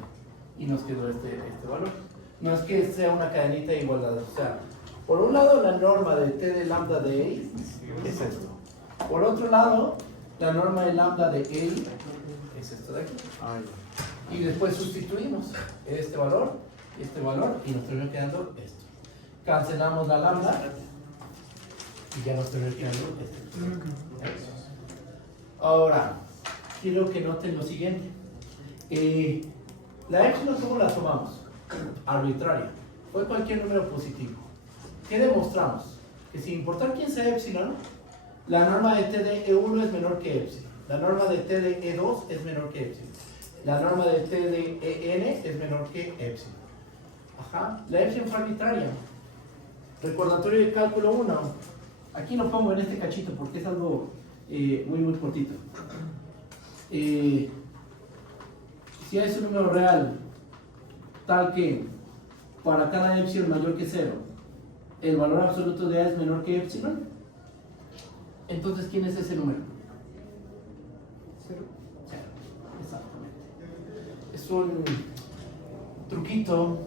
y nos quedó este valor. No es que sea una cadenita de igualdad. O sea, por un lado la norma de T de lambda de EI es esto. Por otro lado, la norma de lambda de EI es esto de aquí. Ah, ya. Y después sustituimos este valor y nos termina quedando esto. Cancelamos la lambda y ya nos termina quedando esto. Ahora, quiero que noten lo siguiente. La epsilon, ¿cómo la tomamos? Arbitraria. Fue cualquier número positivo. ¿Qué demostramos? Que sin importar quién sea epsilon, la norma de T de E1 es menor que epsilon. La norma de T de E2 es menor que epsilon. La norma de T de EN es menor que epsilon. Ajá. La epsilon fue arbitraria. Recordatorio de cálculo 1. Aquí lo pongo en este cachito porque es algo muy cortito. Si es un número real tal que para cada epsilon mayor que 0 el valor absoluto de A es menor que epsilon, entonces ¿quién es ese número? 0. 0, exactamente. Es un truquito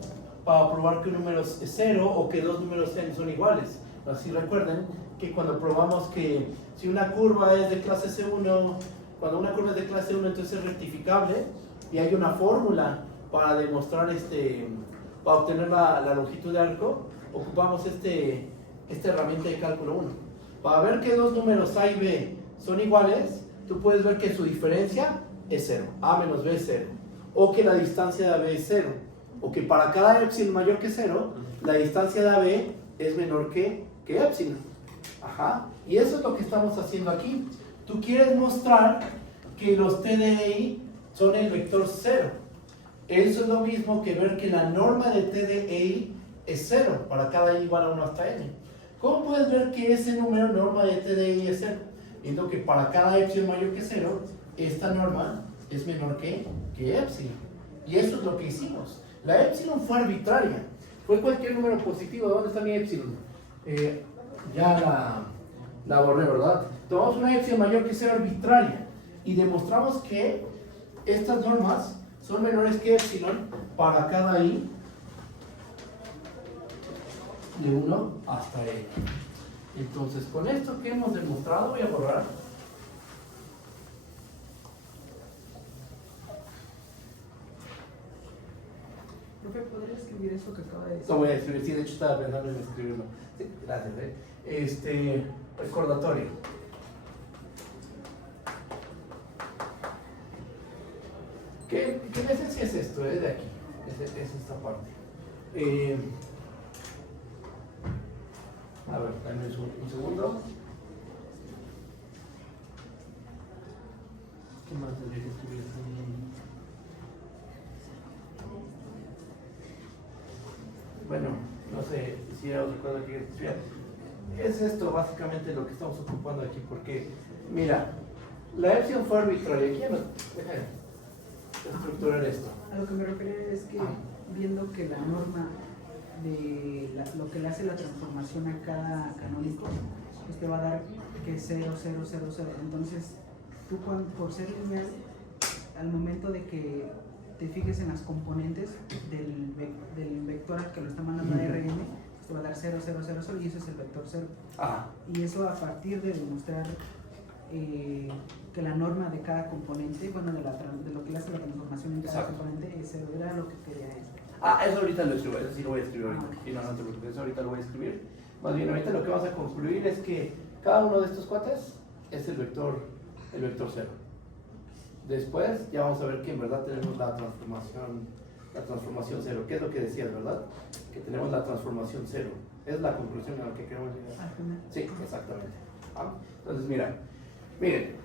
para probar que un número es 0 o que dos números son iguales. Así recuerden que cuando probamos que si una curva es de clase C1, cuando una curva es de clase 1 entonces es rectificable y hay una fórmula para demostrar para obtener la longitud de arco, ocupamos esta herramienta de cálculo 1. Para ver que dos números A y B son iguales, tú puedes ver que su diferencia es 0, A menos B es 0, o que la distancia de AB es 0, o que para cada epsilon mayor que 0, la distancia de AB es menor que epsilon. Ajá. Y eso es lo que estamos haciendo aquí. Tú quieres mostrar que los T de EI son el vector 0. Eso es lo mismo que ver que la norma de T de EI es 0 para cada I igual a 1 hasta n. ¿Cómo puedes ver que ese número norma de T de EI es 0? Viendo que para cada epsilon mayor que 0, esta norma es menor que epsilon. Y eso es lo que hicimos. La epsilon fue arbitraria. Fue cualquier número positivo. ¿Dónde está mi epsilon? Ya la borré, ¿verdad? Tomamos una epsilon mayor que 0 arbitraria y demostramos que estas normas son menores que epsilon para cada I de 1 hasta n. Entonces, con esto que hemos demostrado, voy a borrar. Profe, ¿podría escribir eso que acaba de decir? Lo voy a escribir, sí, de hecho estaba pensando en escribirlo. Sí, gracias. Recordatorio. ¿Qué en esencia es esto? De aquí. Es esta parte. A ver, dame un segundo. ¿Qué más tendría que escribir? Bueno, no sé si era otra cosa que estudiar. Es esto básicamente lo que estamos ocupando aquí, porque, mira, la epsilon fue arbitraria. Aquí no, déjame estructurar esto. A lo que me refería es que viendo que la norma de lo que le hace la transformación a cada canónico, pues te va a dar que es 0, 0, 0, 0. Entonces, tú por ser lineal, al momento de que te fijes en las componentes del vector al que lo está mandando a RN, pues te va a dar 0, 0, 0, 0 y eso es el vector 0. Y eso a partir de demostrar que la norma de cada componente, bueno, de lo que le hace la transformación en cada componente, es 0, era lo que quería decir. Eso ahorita lo escribo, eso sí lo voy a escribir ahorita. Y no te preocupes, eso ahorita lo voy a escribir. Más bien, ahorita lo que vamos a concluir es que cada uno de estos cuates es el vector 0. Después ya vamos a ver que en verdad tenemos la transformación 0. ¿Qué es lo que decías, verdad? Que tenemos la transformación 0. Es la conclusión a la que queremos llegar. Sí, exactamente. Entonces, miren,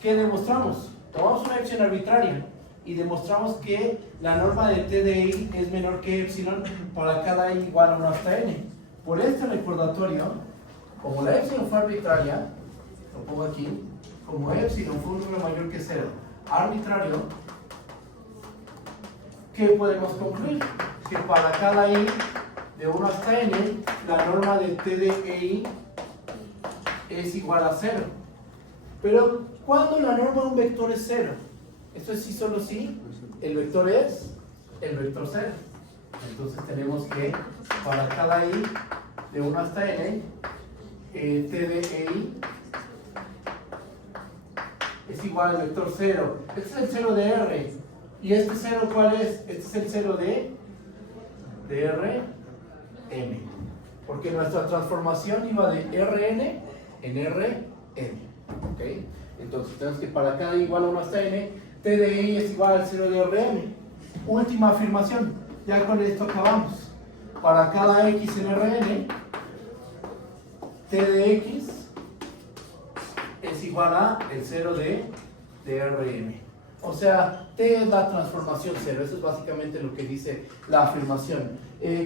¿qué demostramos? Tomamos una epsilon arbitraria y demostramos que la norma de T de I es menor que epsilon para cada I igual a 1 hasta n. Por este recordatorio, como la epsilon fue arbitraria, lo pongo aquí, como epsilon fue un número mayor que 0, arbitrario, ¿qué podemos concluir? Que para cada I de 1 hasta n, la norma de T de EI es igual a 0. Pero, ¿cuándo la norma de un vector es 0? Esto es sí, solo sí, el vector es el vector 0. Entonces tenemos que para cada I de 1 hasta n, T de EI es igual al vector 0. Este es el 0 de R. ¿Y este 0 cuál es? Este es el 0 de Rn. Porque nuestra transformación iba de Rn en Rn. ¿Ok? Entonces tenemos que para cada I igual a 1 hasta n, T de I es igual al 0 de Rn. Última afirmación. Ya con esto acabamos. Para cada x en Rn, T de x es igual a el 0 de Rm. O sea, t es la transformación 0. Eso es básicamente lo que dice la afirmación.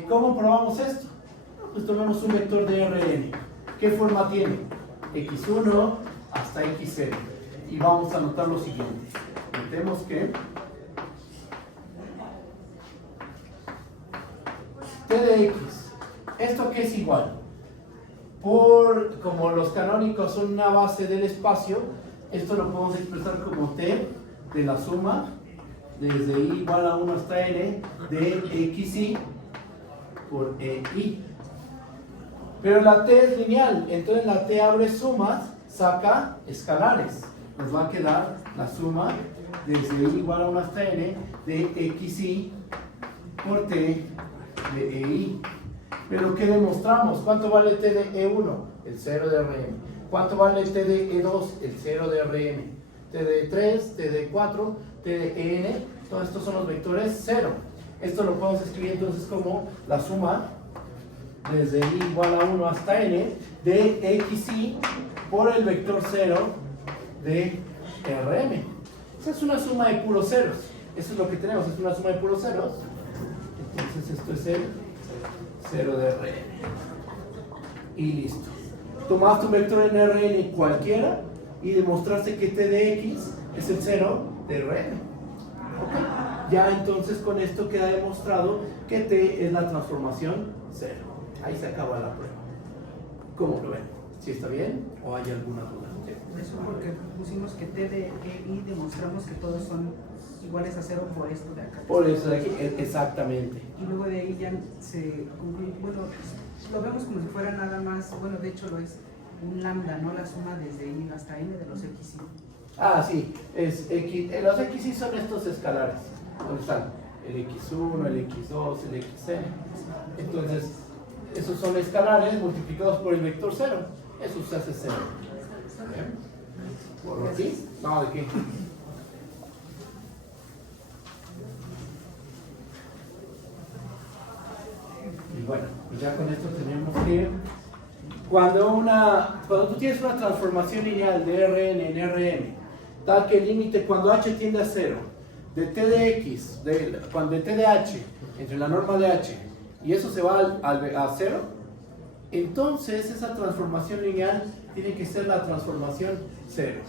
¿Cómo probamos esto? Pues tomemos un vector de Rn. ¿Qué forma tiene? x1 hasta x0. Y vamos a anotar lo siguiente. Notemos que t de x, ¿esto qué es igual? Como los canónicos son una base del espacio, esto lo podemos expresar como t de la suma desde i igual a 1 hasta n de xi por ei. Pero la t es lineal, entonces la t abre sumas, saca escalares. Nos va a quedar la suma desde i igual a 1 hasta n de xi por t de ei. Pero ¿qué demostramos? ¿Cuánto vale t de e1? El 0 de Rm. ¿Cuánto vale t de e2? El 0 de Rm. T de 3, t de 4, t de en. Todos estos son los vectores 0. Esto lo podemos escribir entonces como la suma desde i igual a 1 hasta n de xi por el vector 0 de Rm. Esa es una suma de puros ceros. Eso es lo que tenemos, es una suma de puros ceros. Entonces esto es el 0 de Rn. Y listo. Tomaste un vector en Rn cualquiera y demostraste que t de x es el 0 de Rn. ¿Okay? Ya entonces con esto queda demostrado que t es la transformación 0. Ahí se acaba la prueba. ¿Cómo lo ven? ¿Sí está bien o hay alguna duda? Eso porque pusimos que t de ei demostramos que todos son iguales a 0 por esto de acá. Por eso de aquí, exactamente. Y luego de ahí ya se concluye, bueno, lo vemos como si fuera nada más, bueno, de hecho lo es un lambda, ¿no? La suma desde i hasta n de los xi. Ah, sí, es x, los xi son estos escalares. ¿Dónde están? El x1, el x2, el xn. Entonces, esos son escalares multiplicados por el vector 0. Eso se hace 0. ¿Bien? ¿Por aquí? No, ¿de qué? Y bueno, pues ya con esto tenemos que cuando tú tienes una transformación lineal de Rn en Rm, tal que el límite cuando h tiende a 0, de t de x, cuando de t de h, entre la norma de h, y eso se va a 0, entonces esa transformación lineal tiene que ser la transformación 0.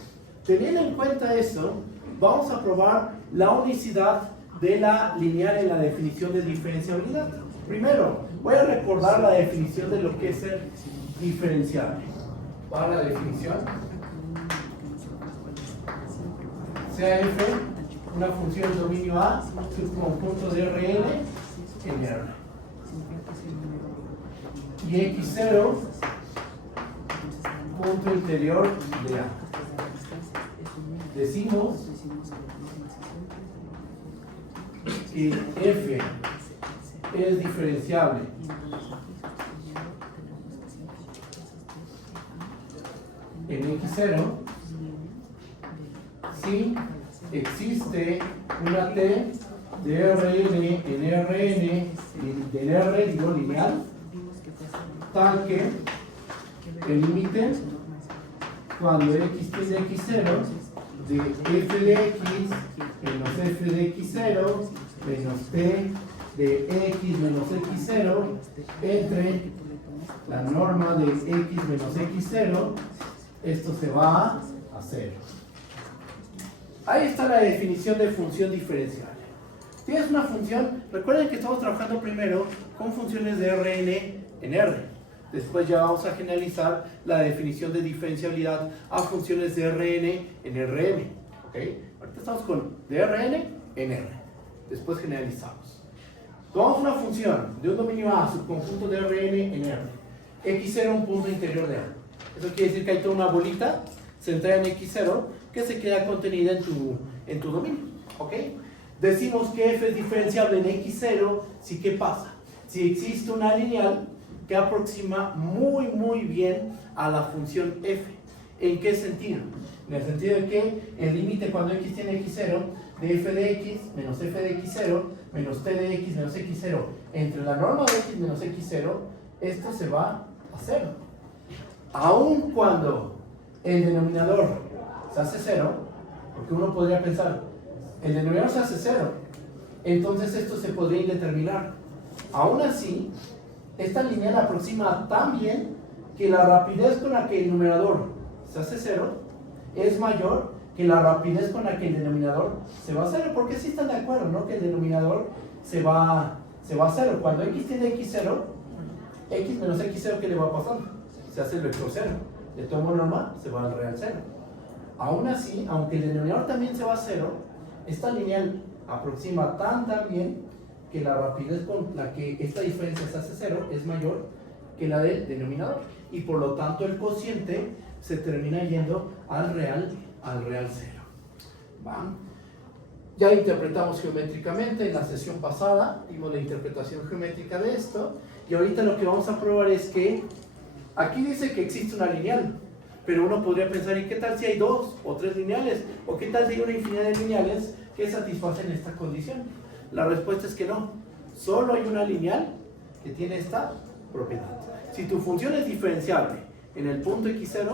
Teniendo en cuenta eso, vamos a probar la unicidad de la lineal en la definición de diferenciabilidad. Primero, voy a recordar la definición de lo que es ser diferenciable. Para la definición, sea f una función de dominio A, subconjunto de Rn en R. Y x0, punto interior de A. Decimos que f es diferenciable en x0 si existe una t de Rn en Rn en R, digo lineal, tal que el límite cuando x tiende a x0 de f de x menos f de x0 menos t de x menos x0 entre la norma de x menos x0, esto se va a 0. Ahí está la definición de función diferenciable. Tienes una función, recuerden que estamos trabajando primero con funciones de Rn en R. Después ya vamos a generalizar la definición de diferenciabilidad a funciones de Rn en Rm. ¿Okay? Ahorita estamos con de Rn en R. Después generalizamos. Tomamos una función de un dominio A, subconjunto de Rn en R. x0 un punto interior de R. Eso quiere decir que hay toda una bolita centrada en x0 que se queda contenida en tu dominio. ¿Ok? Decimos que f es diferenciable en x0 si ¿qué pasa? Si existe una lineal que aproxima muy bien a la función f. ¿En qué sentido? En el sentido de que el límite cuando x tiene x0 de f de x menos f de x0 menos t de x menos x0 entre la norma de x menos x0, esto se va a 0. Aun cuando el denominador se hace 0, porque uno podría pensar, el denominador se hace 0. Entonces esto se podría indeterminar. Aún así, esta lineal aproxima tan bien que la rapidez con la que el numerador se hace 0 es mayor que la rapidez con la que el denominador se va a 0. Porque sí están de acuerdo, ¿no? Que el denominador se va a 0. Cuando x tiene x0, x menos x0, ¿qué le va a pasar? Se hace el vector 0. De tomo normal, se va al real 0. Aún así, aunque el denominador también se va a 0, esta lineal aproxima tan bien que la rapidez con la que esta diferencia se hace 0 es mayor que la del denominador. Y por lo tanto el cociente se termina yendo al real 0. ¿Va? Ya interpretamos geométricamente, en la sesión pasada vimos la interpretación geométrica de esto, y ahorita lo que vamos a probar es que aquí dice que existe una lineal, pero uno podría pensar, ¿y qué tal si hay 2 o 3 lineales? ¿O qué tal si hay una infinidad de lineales que satisfacen esta condición? La respuesta es que no, solo hay una lineal que tiene esta propiedad. Si tu función es diferenciable en el punto x0,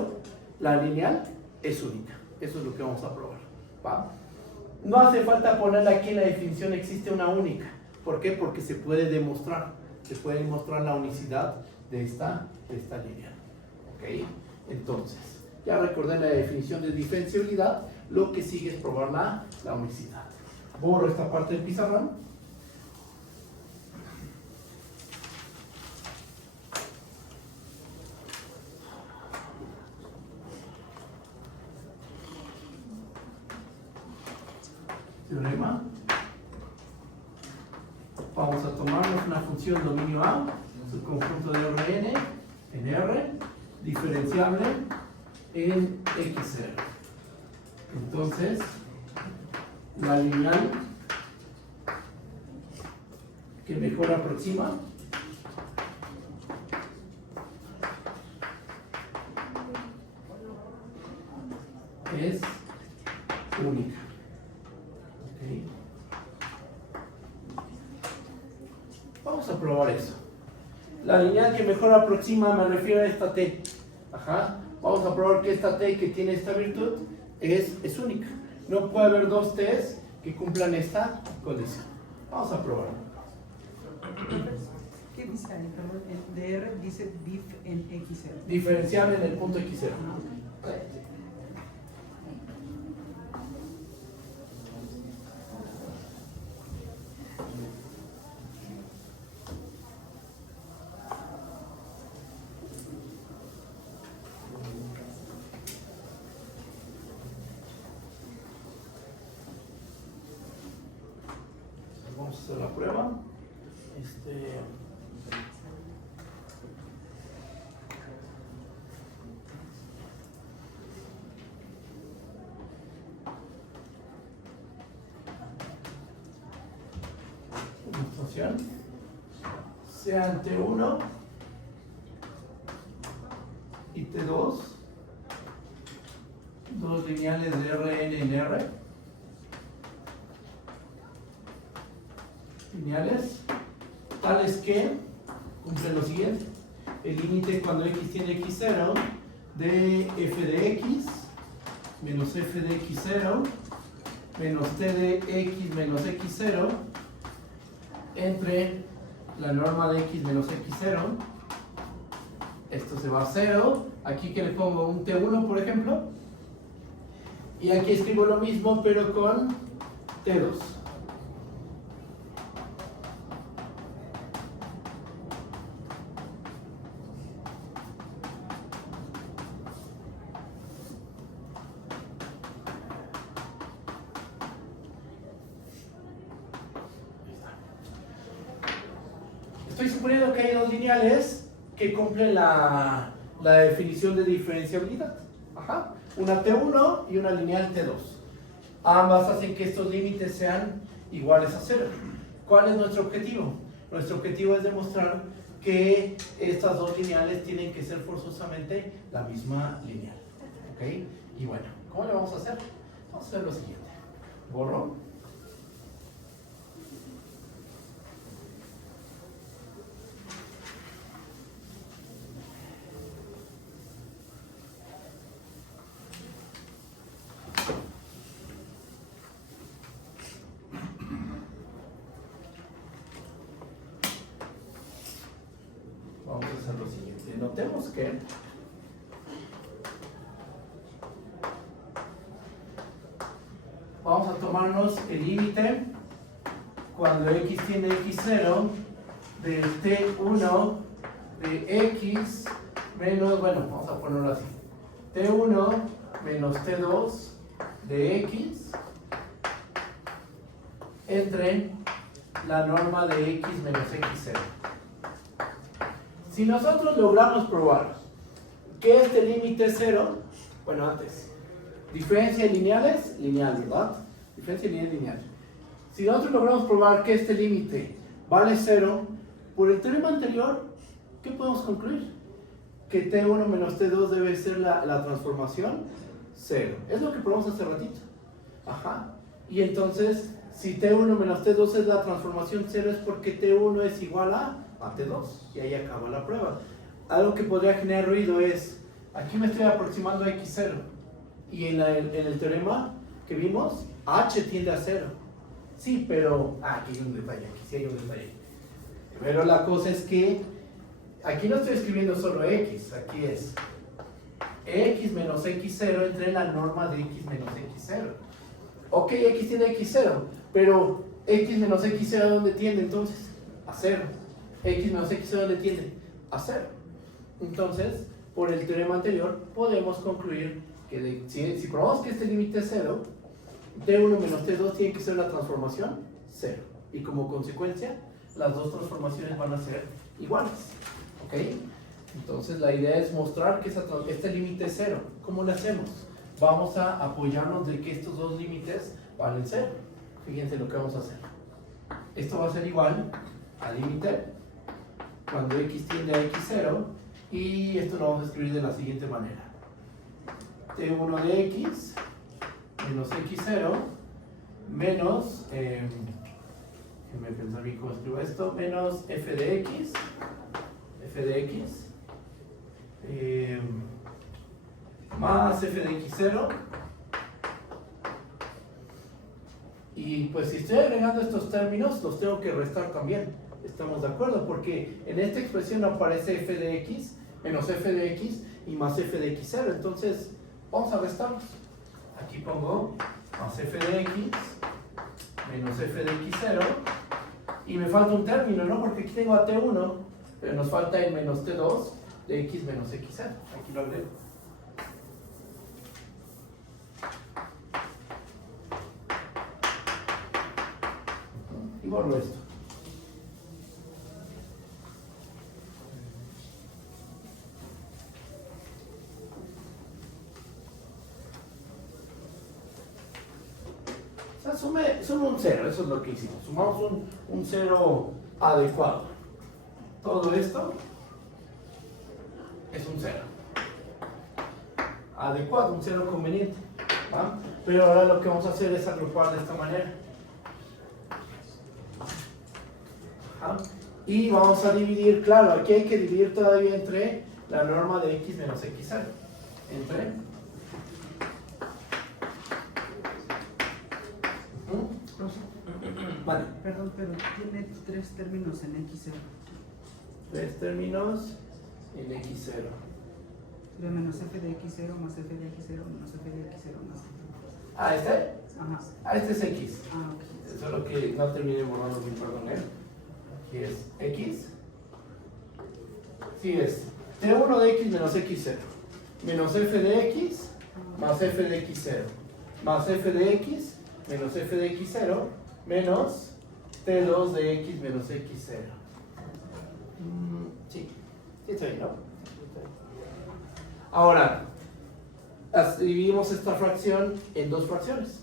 la lineal es única. Eso es lo que vamos a probar. ¿Va? No hace falta ponerle aquí en la definición existe una única. ¿Por qué? Porque se puede demostrar la unicidad de esta lineal. ¿Ok? Entonces, ya recordé la definición de diferenciabilidad, lo que sigue es probar la unicidad. Borro esta parte del pizarrón. Teorema. Vamos a tomarnos una función dominio A, su conjunto de Rn en R, diferenciable en x0. Entonces, la lineal que mejor aproxima es única. Okay. Vamos a probar eso. La lineal que mejor aproxima, me refiero a esta t. Ajá. Vamos a probar que esta t que tiene esta virtud es única. No puede haber dos t's que cumplan esta condición. Vamos a probarlo. ¿Qué dice ahí? Perdón, el DR dice dif en x0. Diferenciable en el punto x0. Vamos a hacer la prueba. Demostración. Sean T1 y T2, dos lineales de Rn en R. Lineales tales que cumplen lo siguiente: el límite cuando x tiene x0 de f de x menos f de x0 menos t de x menos x0 entre la norma de x menos x0. Esto se va a 0. Aquí que le pongo un t1, por ejemplo, y aquí escribo lo mismo pero con t2. Estoy suponiendo que hay dos lineales que cumplen la definición de diferenciabilidad. Ajá. Una T1 y una lineal T2. Ambas hacen que estos límites sean iguales a 0. ¿Cuál es nuestro objetivo? Nuestro objetivo es demostrar que estas dos lineales tienen que ser forzosamente la misma lineal. ¿Ok? Y bueno, ¿cómo le vamos a hacer? Vamos a hacer lo siguiente. Borro. notemos que vamos a tomarnos el límite cuando x tiende a x0 de t1 de x menos, bueno, vamos a ponerlo así, t1 menos t2 de x entre la norma de x menos x0. Si nosotros logramos probar que este límite es 0, bueno, antes, diferencias lineales, lineal, ¿verdad? Diferencia lineal, lineal. Si nosotros logramos probar que este límite vale 0, por el teorema anterior, ¿qué podemos concluir? Que t1 menos t2 debe ser la transformación 0. Es lo que probamos hace ratito. Ajá. Y entonces, si t1 menos t2 es la transformación 0, es porque t1 es igual a t2. Y ahí acaba la prueba. Algo que podría generar ruido es, aquí me estoy aproximando a x0. Y en el teorema que vimos, h tiende a 0. Sí, pero... aquí hay un detalle, aquí sí hay un detalle. Pero la cosa es que aquí no estoy escribiendo solo x, aquí es x menos x0 entre la norma de x menos x0. Ok, x tiende a x0, pero x menos x0 ¿a dónde tiende entonces? A 0. X menos x0 ¿a dónde tiende? A 0. Entonces, por el teorema anterior, podemos concluir que si probamos que este límite es 0, t1 menos t2 tiene que ser la transformación 0. Y como consecuencia, las dos transformaciones van a ser iguales. ¿Ok? Entonces la idea es mostrar que este límite es 0. ¿Cómo lo hacemos? Vamos a apoyarnos de que estos dos límites valen 0. Fíjense lo que vamos a hacer. Esto va a ser igual al límite cuando x tiende a x0, y esto lo vamos a escribir de la siguiente manera. t1 de x menos x0 menos, déjenme pensar bien cómo escribo esto, menos f de x más f de x0, y pues si estoy agregando estos términos los tengo que restar también. ¿Estamos de acuerdo? Porque en esta expresión aparece f de x menos f de x y más f de x0, entonces vamos a restarlos. Aquí pongo más f de x menos f de x0, y me falta un término, ¿no? Porque aquí tengo a t1, pero nos falta el menos t2 de x menos x0. Aquí lo agrego. Y borro esto. O sea, sume un 0, eso es lo que hicimos. Sumamos un 0 adecuado. Todo esto es un 0. Adecuado, un 0 conveniente. ¿Va? Pero ahora lo que vamos a hacer es agrupar de esta manera. Ajá. Y vamos a dividir, claro, aquí hay que dividir todavía entre la norma de x menos x0. Entre... Vale. Perdón, pero tiene 3 términos en x0. 3 términos en x0. Lo menos f de x0 más f de x0 menos f de x0 más f. ¿Ah, este? Ajá. Este es x. Ah, ok. Solo que no termine borrando bien, perdón, ¿eh? Aquí es x. Sí, es t1 de x menos x0 menos f de x más f de x0 más f de x menos f de x0 menos t2 de x menos x0. Sí, sí está bien, ¿no? Ahora, dividimos esta fracción en dos fracciones.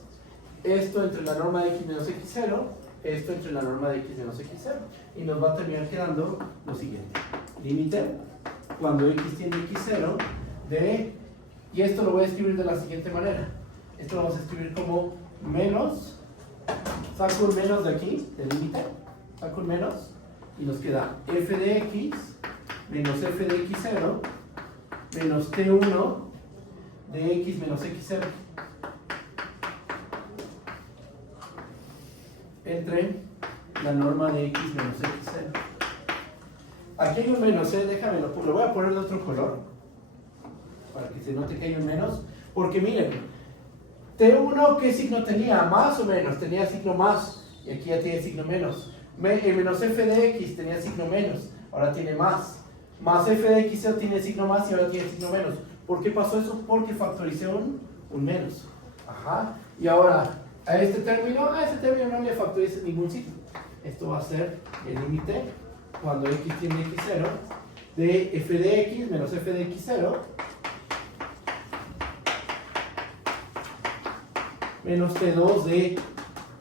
Esto entre la norma de x menos x0, esto entre la norma de x menos x0. Y nos va a terminar quedando lo siguiente. Límite, cuando x tiende a x0, de... Y esto lo voy a escribir de la siguiente manera. Esto lo vamos a escribir como menos... Saco un menos de aquí, del límite. Saco un menos. Y nos queda f de x menos f de x0 menos t1 de x menos x0 entre la norma de x menos x0. Aquí hay un menos, déjame, lo voy a poner de otro color, para que se note que hay un menos, porque miren, T1, ¿qué signo tenía? Más o menos, tenía signo más, y aquí ya tiene signo menos. Menos f de x tenía signo menos, ahora tiene más. Más f de x tiene signo más y ahora tiene signo menos. ¿Por qué pasó eso? Porque factoricé un menos. Ajá. Y ahora, a este término no le factorice ningún signo. Esto va a ser el límite cuando x tiende a x0 de f de x menos f de x0 menos t2 de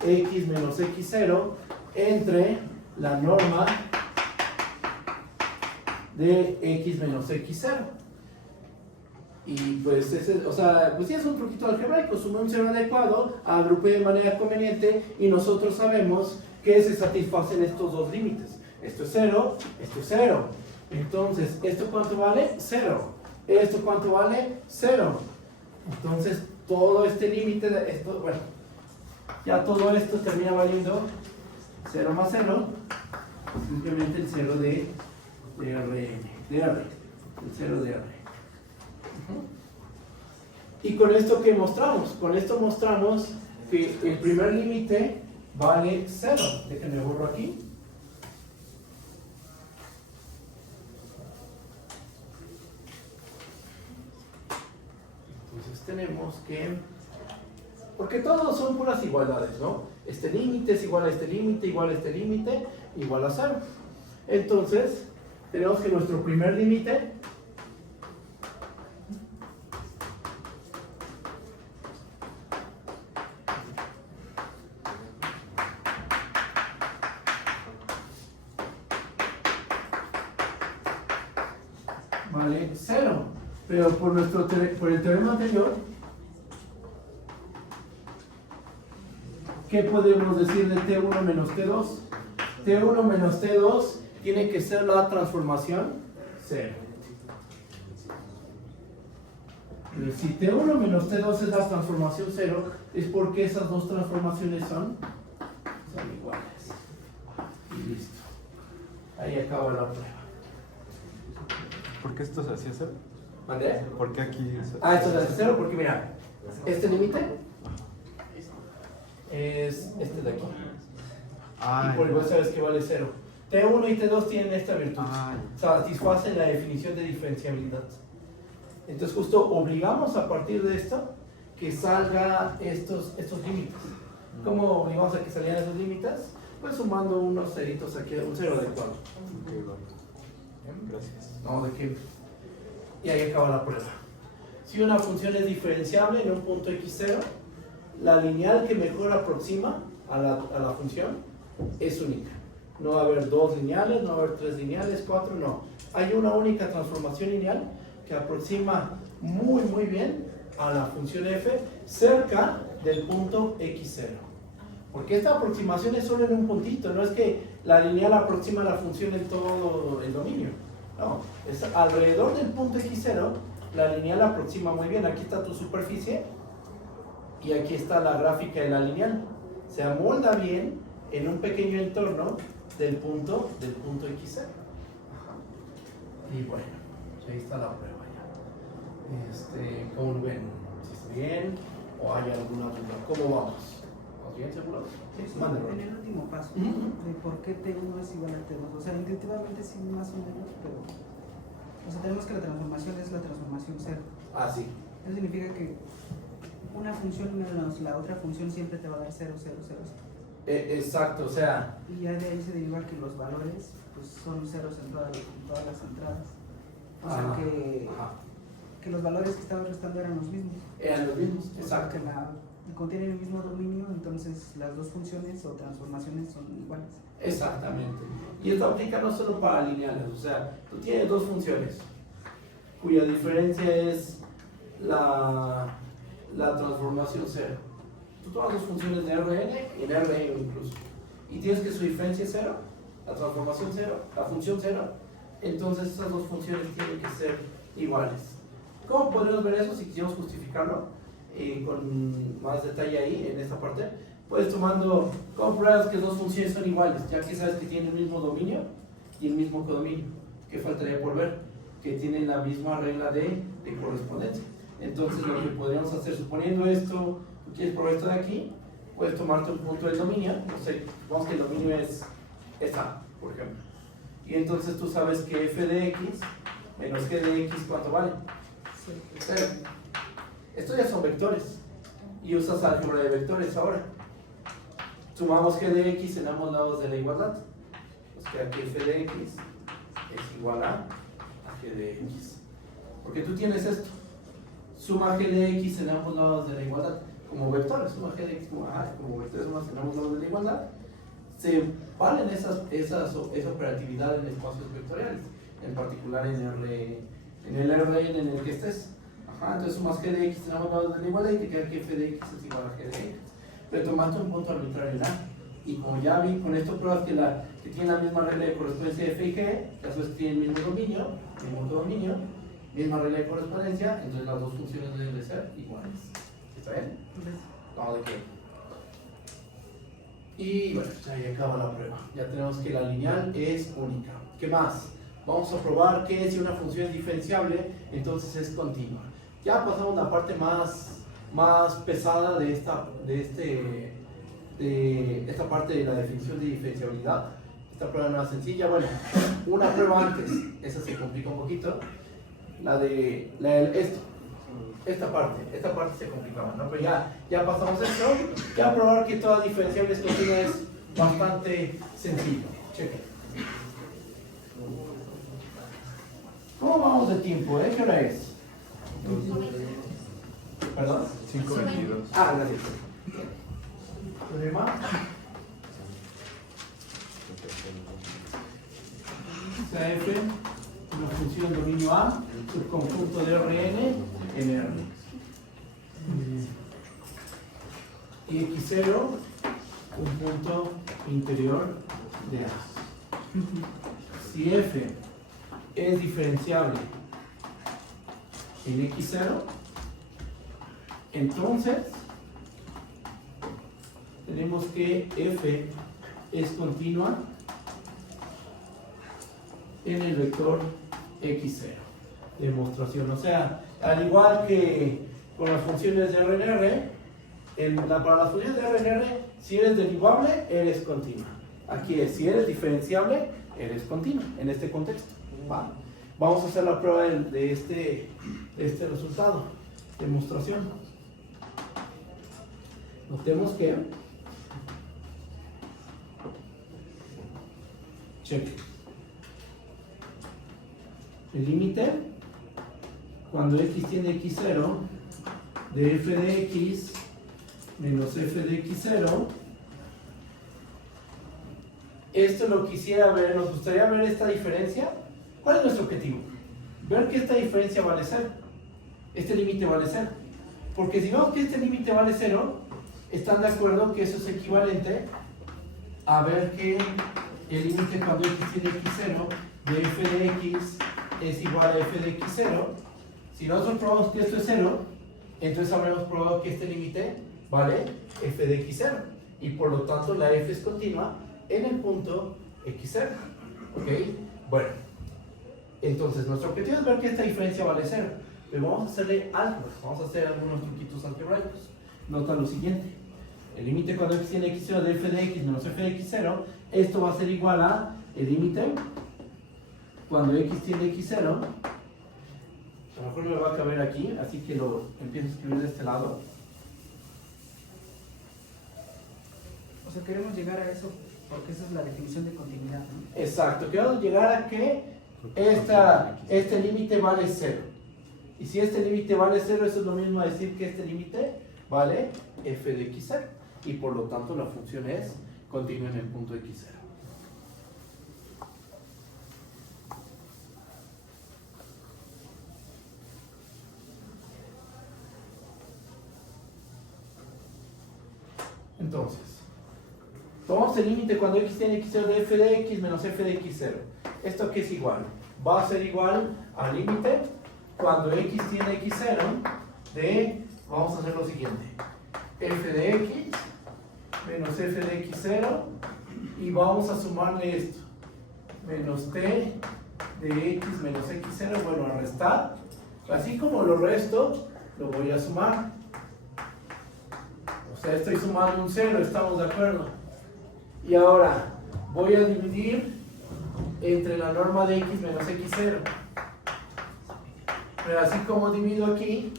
x menos x0 entre la norma de x menos x0. Y pues, pues sí es un truquito algebraico, sumé un cero adecuado, agrupé de manera conveniente y nosotros sabemos que se satisfacen estos dos límites. Esto es 0, esto es 0. Entonces, ¿esto cuánto vale? 0. ¿Esto cuánto vale? 0. Entonces, todo este límite de esto, bueno, ya todo esto termina valiendo 0 más 0, simplemente el 0 de R, el 0 de R. Y con esto, ¿qué mostramos? Con esto mostramos que el primer límite vale 0. Déjenme borro aquí. Entonces tenemos que, porque todos son puras igualdades, ¿no? Este límite es igual a este límite, igual a este límite, igual a 0. Entonces, tenemos que nuestro primer límite vale 0. Pero por el teorema anterior, ¿qué podemos decir de T1 menos T2? T1 menos T2 tiene que ser la transformación 0. Pero si T1 menos T2 es la transformación 0, es porque esas dos transformaciones son iguales. Y listo. Ahí acaba la prueba. ¿Por qué esto se hacía 0? ¿Vale? ¿Por qué aquí? Esto se hace 0 porque mira, este límite es este de aquí. Y por igual sabes que vale 0. T1 y T2 tienen esta virtud. Satisfacen la definición de diferenciabilidad. Entonces justo obligamos a partir de esto que salga estos límites. ¿Cómo obligamos a que salgan esos límites? Pues sumando unos ceritos aquí, un 0 adecuado. Gracias. No, ¿de qué? Y ahí acaba la prueba. Si una función es diferenciable en un punto x0, la lineal que mejor aproxima a la función es única. No va a haber dos lineales, no va a haber tres lineales, cuatro, no. Hay una única transformación lineal que aproxima muy bien a la función f cerca del punto x0. Porque esta aproximación es solo en un puntito, no es que la lineal aproxima la función en todo el dominio. No, es alrededor del punto x0, la lineal aproxima muy bien. Aquí está tu superficie y aquí está la gráfica de la lineal. Se amolda bien en un pequeño entorno del punto x0. Y bueno, ahí está la prueba ya. ¿Cómo lo ven? ¿Si está bien o hay alguna duda? ¿Cómo vamos? ¿Vamos bien seguros? Sí, en el último paso, de por qué T1 es igual a T2. O sea, intuitivamente sí, más o menos, pero... O sea, tenemos que la transformación es la transformación 0. Ah, sí. Eso significa que una función menos la otra función siempre te va a dar 0, 0, 0. Exacto, o sea... Y ya de ahí se deriva que los valores pues, son ceros en todas las entradas. O sea que los valores que estaban restando eran los mismos. Eran los mismos, exacto. Que contienen el mismo dominio, entonces las dos funciones o transformaciones son iguales. Exactamente. Y esto aplica no solo para lineales, o sea, tú tienes dos funciones cuya diferencia es la transformación 0. Tú tomas dos funciones de Rn y de Rn incluso, y tienes que su diferencia es 0, la transformación 0, la función 0, entonces esas dos funciones tienen que ser iguales. ¿Cómo podemos ver eso si quisiéramos justificarlo con más detalle ahí en esta parte? Pues tomando, ¿cómo pruebas que dos funciones son iguales? Ya que sabes que tienen el mismo dominio y el mismo codominio. ¿Qué faltaría por ver? Que tienen la misma regla de correspondencia. Entonces lo que podríamos hacer, suponiendo esto, tú quieres probar esto de aquí, puedes tomarte un punto del dominio, no sé, supongamos que el dominio es A, por ejemplo. Y entonces tú sabes que f de x menos g de x, ¿cuánto vale? 0. Estos ya son vectores. Y usas álgebra de vectores ahora. Sumamos g de x en ambos lados de la igualdad. Nos queda que f de x es igual a g de x. Porque tú tienes esto. Suma g de x en ambos lados de la igualdad. Como vectores, suma g de x como vectores sumas en ambos lados de la igualdad. Se valen esa operatividad en espacios vectoriales. En particular en el Rn en el que estés. Entonces sumas g de x en ambos lados de la igualdad y te queda que f de x es igual a g de x. Pero tomaste un punto arbitrario en A. Y como ya vi, con esto pruebas que tiene la misma regla de correspondencia de f y g, que a su vez tienen el mismo dominio, misma regla de correspondencia, entonces las dos funciones deben de ser iguales. ¿Está bien? No, ¿de qué? Y bueno, ya ahí acaba la prueba. Ya tenemos que la lineal es única. ¿Qué más? Vamos a probar que si una función es diferenciable, entonces es continua. Ya pasamos a la parte más pesada de esta parte de la definición de diferenciabilidad. Esta prueba no es sencilla. Bueno, una prueba antes, esa se complica un poquito. Esta parte se complicaba, ¿no? Pero ya pasamos esto. Ya probar que toda diferenciable es continua es bastante sencillo. Chequen. ¿Cómo vamos de tiempo? ¿Qué hora es? ¿Perdón? 5:22. Gracias. ¿Problema? Sea f, una función dominio A, subconjunto de Rn en R. Y x0, un punto interior de A. Si f es diferenciable en x0, entonces tenemos que f es continua en el vector x0. Demostración, o sea, al igual que con las funciones de RNR, para las funciones de RNR, si eres derivable, eres continua. Aquí es, si eres diferenciable, eres continua, en este contexto. ¿Va? Vamos a hacer la prueba de este resultado. Demostración. Notemos que cheque. El límite cuando x tiene x0 de f de x menos f de x0. Esto lo quisiera ver, nos gustaría ver esta diferencia. ¿Cuál es nuestro objetivo? Ver que esta diferencia vale 0. Este límite vale 0. Porque si vemos que este límite vale 0, están de acuerdo que eso es equivalente a ver que el límite cuando x tiene x0 de f de x es igual a f de x0. Si nosotros probamos que esto es 0, entonces habremos probado que este límite vale f de x0. Y por lo tanto la f es continua en el punto x0. ¿Ok? Bueno, entonces nuestro objetivo es ver que esta diferencia vale 0. Pero vamos a hacerle álgebra, vamos a hacer algunos truquitos algebraicos. Nota lo siguiente: el límite cuando x tiene x0 de f de x menos f de x0, esto va a ser igual a el límite cuando x tiene x0. A lo mejor me va a caber aquí, así que lo empiezo a escribir de este lado. O sea, queremos llegar a eso porque esa es la definición de continuidad, ¿no? Exacto, queremos llegar a que este límite vale 0. Y si este límite vale 0, eso es lo mismo a decir que este límite vale f de x0. Y por lo tanto la función es continua en el punto x0. Entonces, tomamos el límite cuando x tiene x0 de f de x menos f de x0. ¿Esto qué es igual? Va a ser igual al límite cuando x tiene x0 de, vamos a hacer lo siguiente, f de x menos f de x0, y vamos a sumarle esto, menos t de x menos x0, bueno, a restar. Así como lo resto, lo voy a sumar. O sea, estoy sumando un 0, ¿estamos de acuerdo? Y ahora voy a dividir entre la norma de x menos x0. Pero así como divido aquí,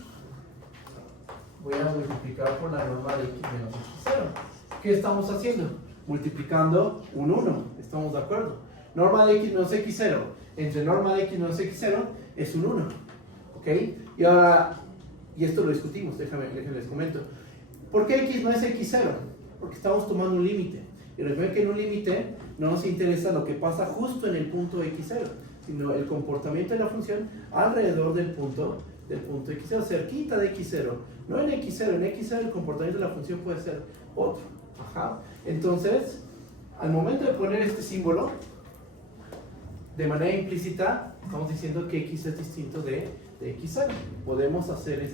voy a multiplicar por la norma de x menos x0. ¿Qué estamos haciendo? Multiplicando un 1, ¿estamos de acuerdo? Norma de x menos x0 entre norma de x menos x0 es un 1, ¿ok? Y ahora, y esto lo discutimos, déjenme les comento. ¿Por qué x no es x0? Porque estamos tomando un límite. Y recuerden que en un límite no nos interesa lo que pasa justo en el punto x0, sino el comportamiento de la función alrededor del punto x0, cerquita de x0, no en x0, en x0 el comportamiento de la función puede ser otro. Ajá. Entonces, al momento de poner este símbolo, de manera implícita, estamos diciendo que x es distinto de x0. Podemos hacer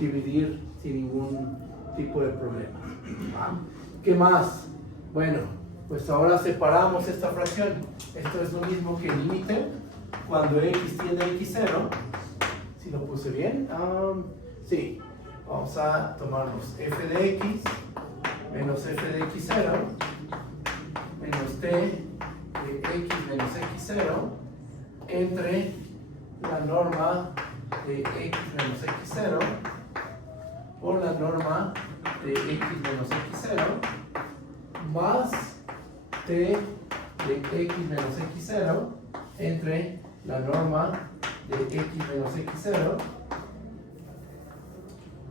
dividir sin ningún tipo de problema. ¿Qué más? Bueno, pues ahora separamos esta fracción. Esto es lo mismo que el límite cuando x tiende a x0. ¿Sí lo puse bien? Sí. Vamos a tomarnos f de x menos f de x0 menos t de x menos x0 entre la norma de x menos x0 por la norma de x menos x0 más t de x menos x0 entre la norma de x menos x0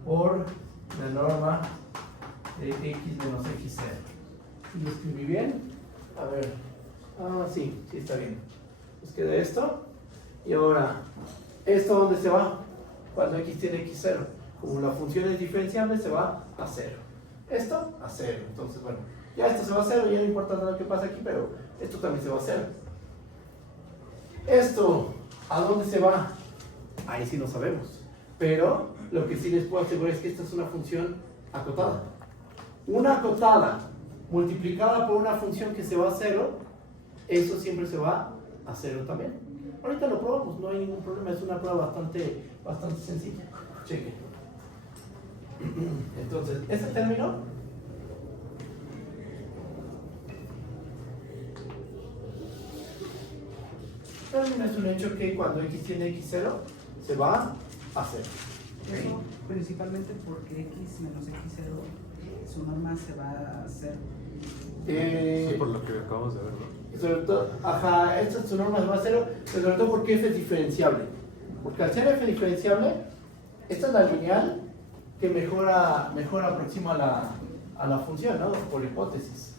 por la norma de x menos x0. ¿Lo escribí bien? A ver. Sí está bien. Nos queda esto. Y ahora, ¿esto dónde se va? Cuando x tiene x0. Como la función es diferenciable, se va a 0. Esto a 0. Entonces, bueno, ya esto se va a 0, ya no importa nada que pase aquí, pero esto también se va a 0. Esto, ¿a dónde se va? Ahí sí no sabemos. Pero lo que sí les puedo asegurar es que esta es una función acotada. Una acotada multiplicada por una función que se va a 0, eso siempre se va a 0 también. Ahorita lo probamos, no hay ningún problema, es una prueba bastante sencilla. Chequen. Entonces, este término es un hecho que cuando x tiene x0 se va a 0. Eso principalmente porque x menos x0, su norma se va a hacer. Sí, por lo que acabamos de ver, ¿no? Sobre todo, esta su norma se va a 0, pero sobre todo porque f es diferenciable. Porque al ser f diferenciable, esta es la lineal que mejor aproxima a la función, ¿no? Por hipótesis.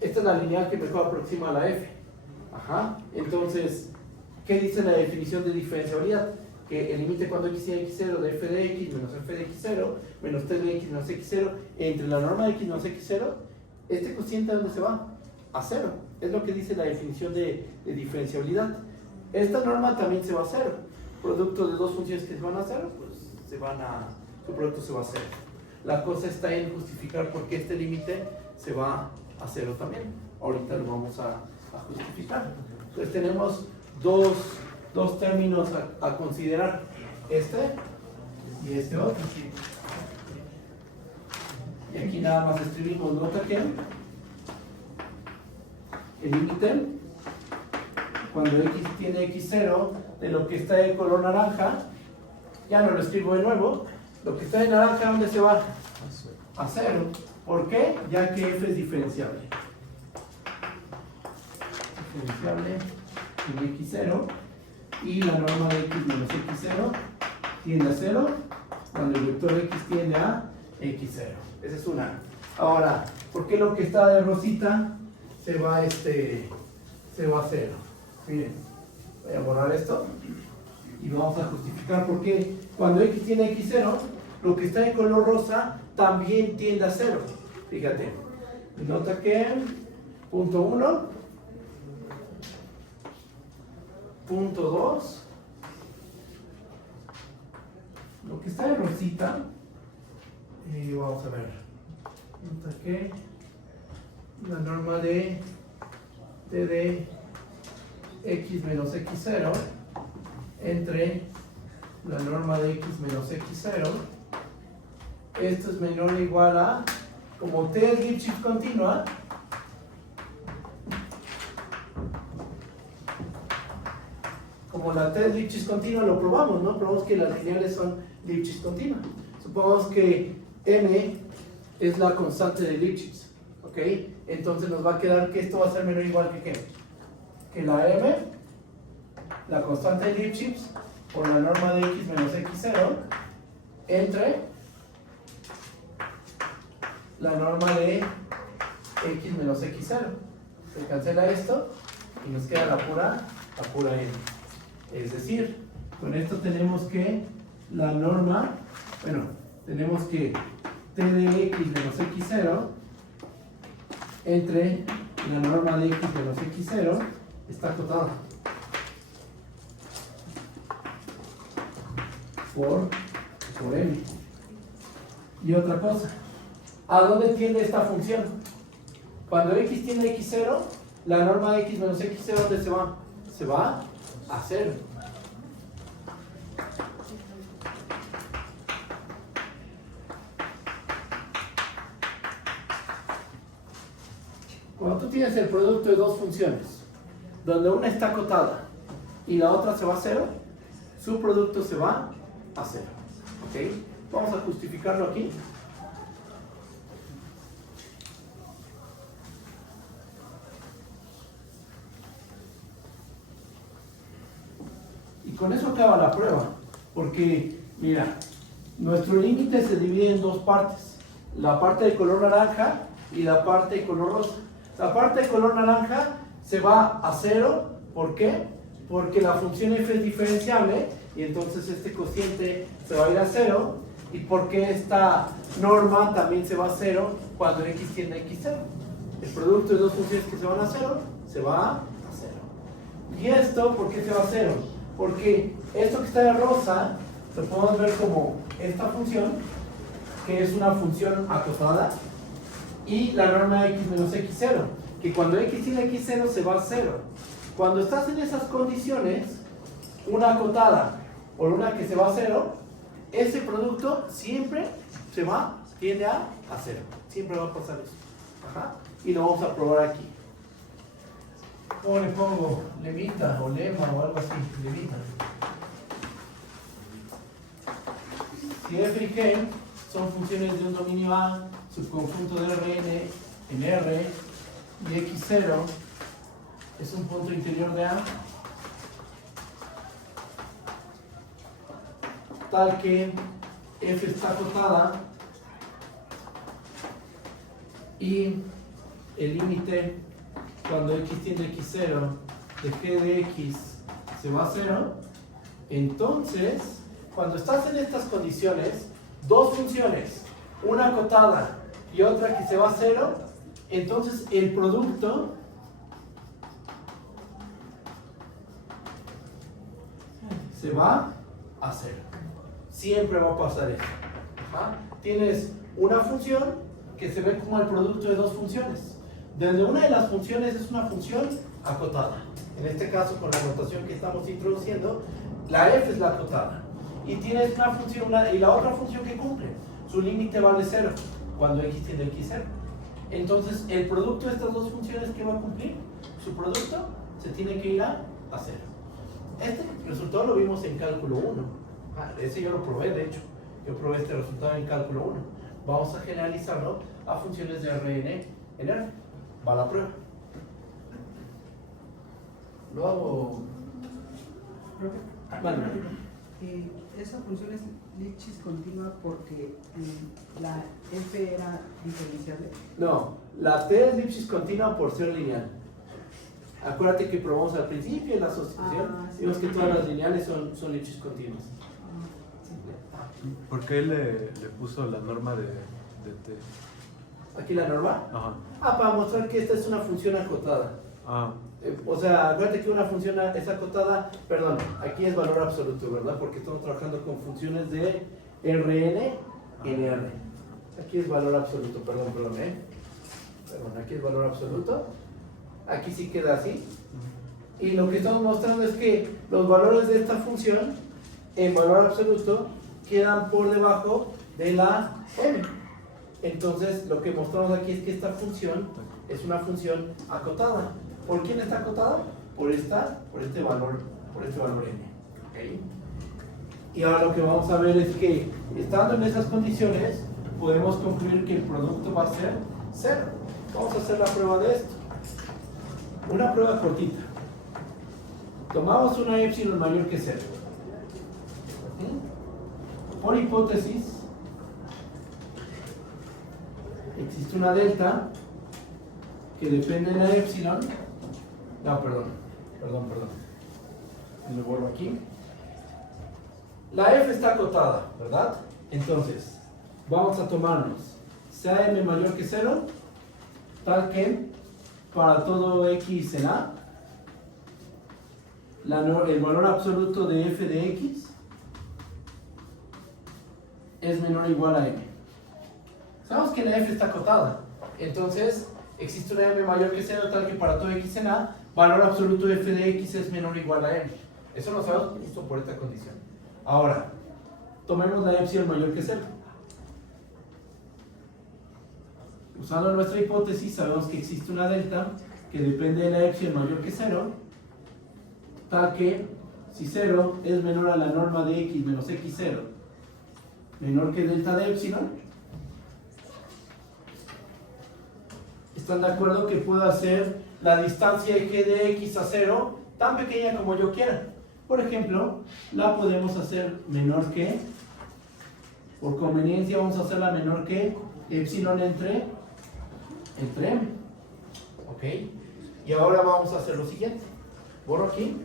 Esta es la lineal que mejor aproxima a la f. Entonces, ¿qué dice la definición de diferenciabilidad? Que el límite cuando x tiene x0 de f de x menos f de x0 menos t de x menos x0 entre la norma de x menos x0, este cociente ¿a dónde se va? A 0. Es lo que dice la definición de diferenciabilidad. Esta norma también se va a 0. Producto de dos funciones que se van a 0, pues su producto se va a 0. La cosa está en justificar por qué este límite se va a 0 también. Ahorita lo vamos a justificar. Entonces tenemos dos términos a considerar, este y este otro. Y aquí nada más escribimos, nota que el límite cuando x tiene x0 de lo que está de color naranja, ya no lo escribo de nuevo, lo que está de naranja ¿dónde se va? A 0. ¿Por qué? Ya que f es diferenciable. Diferenciable en x0 y la norma de x menos x0 tiende a 0 cuando el vector x tiende a x0. Esa es una. Ahora, ¿por qué lo que está de rosita se va a 0? Miren, voy a borrar esto y vamos a justificar por qué cuando x tiene x0, lo que está de color rosa también tiende a 0. Fíjate, nota que punto 1, punto 2, lo que está de rosita, vamos a ver, nota que la norma de t de x menos x0 entre la norma de x menos x0. Esto es menor o igual a, como t es Lipschitz continua, como la t es Lipschitz continua, lo probamos, ¿no? Probamos que las lineales son Lipschitz continua. Supongamos que m es la constante de Lipschitz, ¿ok? Entonces nos va a quedar que esto va a ser menor o igual que ¿qué? Que la m, la constante de Lipschitz, por la norma de x menos x0, entre la norma de x menos x0. Se cancela esto y nos queda la pura m. Es decir, con esto tenemos que la norma, bueno, tenemos que t de x menos x0 entre la norma de x menos x0 está acotada por m. Y otra cosa, ¿a dónde tiende esta función? Cuando x tiende a x0, la norma de x menos x0, ¿dónde se va? Se va a 0. Cuando tú tienes el producto de dos funciones, donde una está acotada y la otra se va a 0, su producto se va a 0. ¿Ok? Vamos a justificarlo aquí. Y con eso acaba la prueba. Porque, mira, nuestro límite se divide en dos partes. La parte de color naranja y la parte de color rosa. La parte de color naranja se va a 0. ¿Por qué? Porque la función f es diferenciable y entonces este cociente se va a ir a 0. Y porque esta norma también se va a 0 cuando x tiende a x0. El producto de dos funciones que se van a 0 se va a 0. ¿Y esto por qué se va a 0? Porque esto que está de rosa lo podemos ver como esta función, que es una función acotada, y la norma de x menos x0, que cuando x tiene x0 se va a 0. Cuando estás en esas condiciones, una acotada por una que se va a 0, ese producto siempre tiende a 0. Siempre va a pasar eso. Ajá. Y lo vamos a probar aquí. ¿Cómo le pongo? Levita o lema o algo así. Levita. Si f y g son funciones de un dominio A, subconjunto de Rn en R, y x0 es un punto interior de A, tal que f está acotada y el límite cuando x tiende a x0 de g de x se va a 0, entonces cuando estás en estas condiciones, dos funciones, una acotada y otra que se va a 0, entonces el producto se va a 0. Siempre va a pasar eso. Ajá. Tienes una función que se ve como el producto de dos funciones, donde una de las funciones es una función acotada. En este caso, con la notación que estamos introduciendo, la f es la acotada. Y tienes una función y la otra función que cumple. Su límite vale 0 cuando x tiende a x0. Entonces, el producto de estas dos funciones que va a cumplir, su producto se tiene que ir a 0. Este resultado lo vimos en cálculo 1. Ese yo lo probé, de hecho. Yo probé este resultado en cálculo 1. Vamos a generalizarlo a funciones de Rn en R. Va la prueba. Lo hago. Vale. Esa función es Lipschitz continua porque la f era diferenciable. No, la t es Lipschitz continua por ser lineal. Acuérdate que probamos al principio en la asociación, sí. vimos que todas las lineales son Lipschitz continuas. ¿Por qué le puso la norma de t? ¿Aquí la norma? Ajá. Para mostrar que esta es una función acotada. Ah, O sea, acuérdate que una función es acotada, perdón, aquí es valor absoluto, ¿verdad? Porque estamos trabajando con funciones de Rn en R. Aquí es valor absoluto, perdón, Perdón, aquí es valor absoluto. Aquí sí queda así. Y lo que estamos mostrando es que los valores de esta función, en valor absoluto, quedan por debajo de la m. Entonces, lo que mostramos aquí es que esta función es una función acotada. ¿Por quién está acotada? Por este valor m. ¿Okay? Y ahora lo que vamos a ver es que, estando en esas condiciones, podemos concluir que el producto va a ser 0. Vamos a hacer la prueba de esto. Una prueba cortita. Tomamos una epsilon mayor que 0. Por hipótesis, existe una delta que depende de la epsilon. No, perdón. Lo borro aquí. La f está acotada, ¿verdad? Entonces, vamos a tomarnos sea m mayor que 0, tal que para todo x en a, el valor absoluto de f de x es menor o igual a m. Sabemos que la f está acotada, entonces existe una m mayor que 0 tal que para todo x en a, valor absoluto de f de x es menor o igual a m. Eso lo sabemos justo por esta condición. Ahora, tomemos la epsilon mayor que 0. Usando nuestra hipótesis, sabemos que existe una delta que depende de la epsilon mayor que 0, tal que si 0 es menor a la norma de x menos x0 menor que delta de epsilon, ¿están de acuerdo que puedo hacer la distancia de g de x a 0 tan pequeña como yo quiera? Por ejemplo, la podemos hacer menor que, por conveniencia vamos a hacerla menor que epsilon entre m. ¿Ok? Y ahora vamos a hacer lo siguiente. Borro aquí.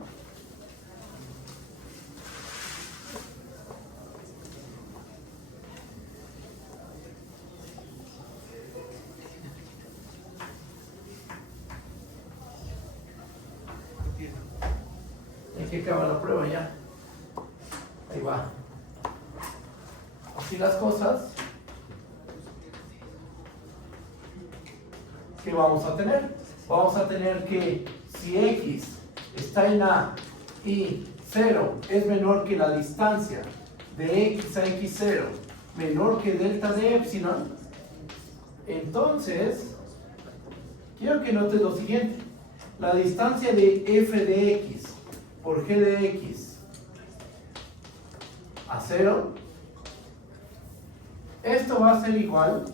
¿En qué acaba la prueba ya? Ahí va. Así las cosas. ¿Qué vamos a tener? Vamos a tener que si x está en a y 0 es menor que la distancia de x a x0 menor que delta de epsilon, entonces quiero que notes lo siguiente. La distancia de f de x por g de x a 0, esto va a ser igual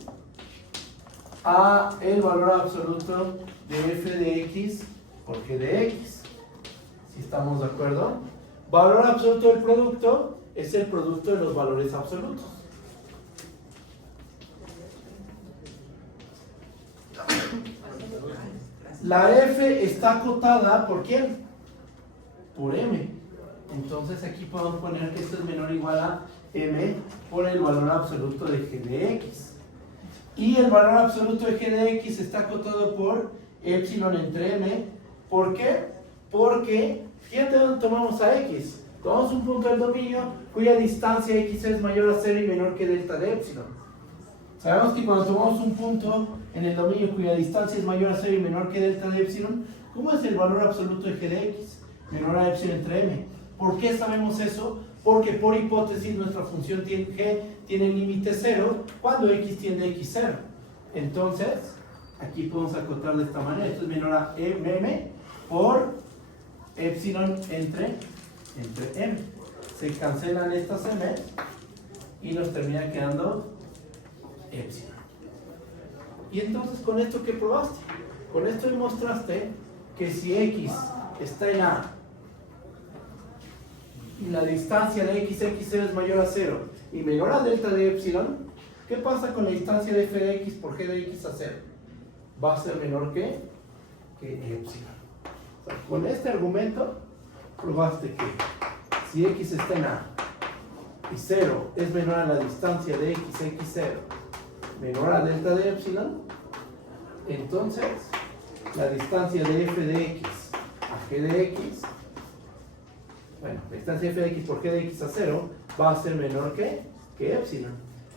a el valor absoluto de f de x por g de x. ¿Sí estamos de acuerdo? Valor absoluto del producto es el producto de los valores absolutos. La f está acotada ¿por quién? Por m. Entonces aquí podemos poner que esto es menor o igual a m por el valor absoluto de g de x. Y el valor absoluto de g de x está acotado por epsilon entre m. ¿Por qué? Porque, fíjate dónde tomamos a x. Tomamos un punto del dominio cuya distancia x es mayor a 0 y menor que delta de epsilon. Sabemos que cuando tomamos un punto en el dominio cuya distancia es mayor a 0 y menor que delta de epsilon, ¿cómo es el valor absoluto de g de x? Menor a epsilon entre m. ¿Por qué sabemos eso? Porque por hipótesis nuestra función g tiene límite 0 cuando x tiende a x0. Entonces, aquí podemos acotar de esta manera. Esto es menor a m por epsilon entre m. Se cancelan estas m y nos termina quedando epsilon. Y entonces, ¿con esto qué probaste? Con esto demostraste que si x está en a y la distancia de x a x0 es mayor a 0 y menor a delta de epsilon, ¿qué pasa con la distancia de f de x por g de x a 0? Va a ser menor que epsilon. O sea, con este argumento probaste que si x está en a y 0 es menor a la distancia de x a x0 menor a delta de epsilon, entonces la distancia de f de x a g de x, bueno, la distancia de f de x por g de x a 0 va a ser menor que epsilon.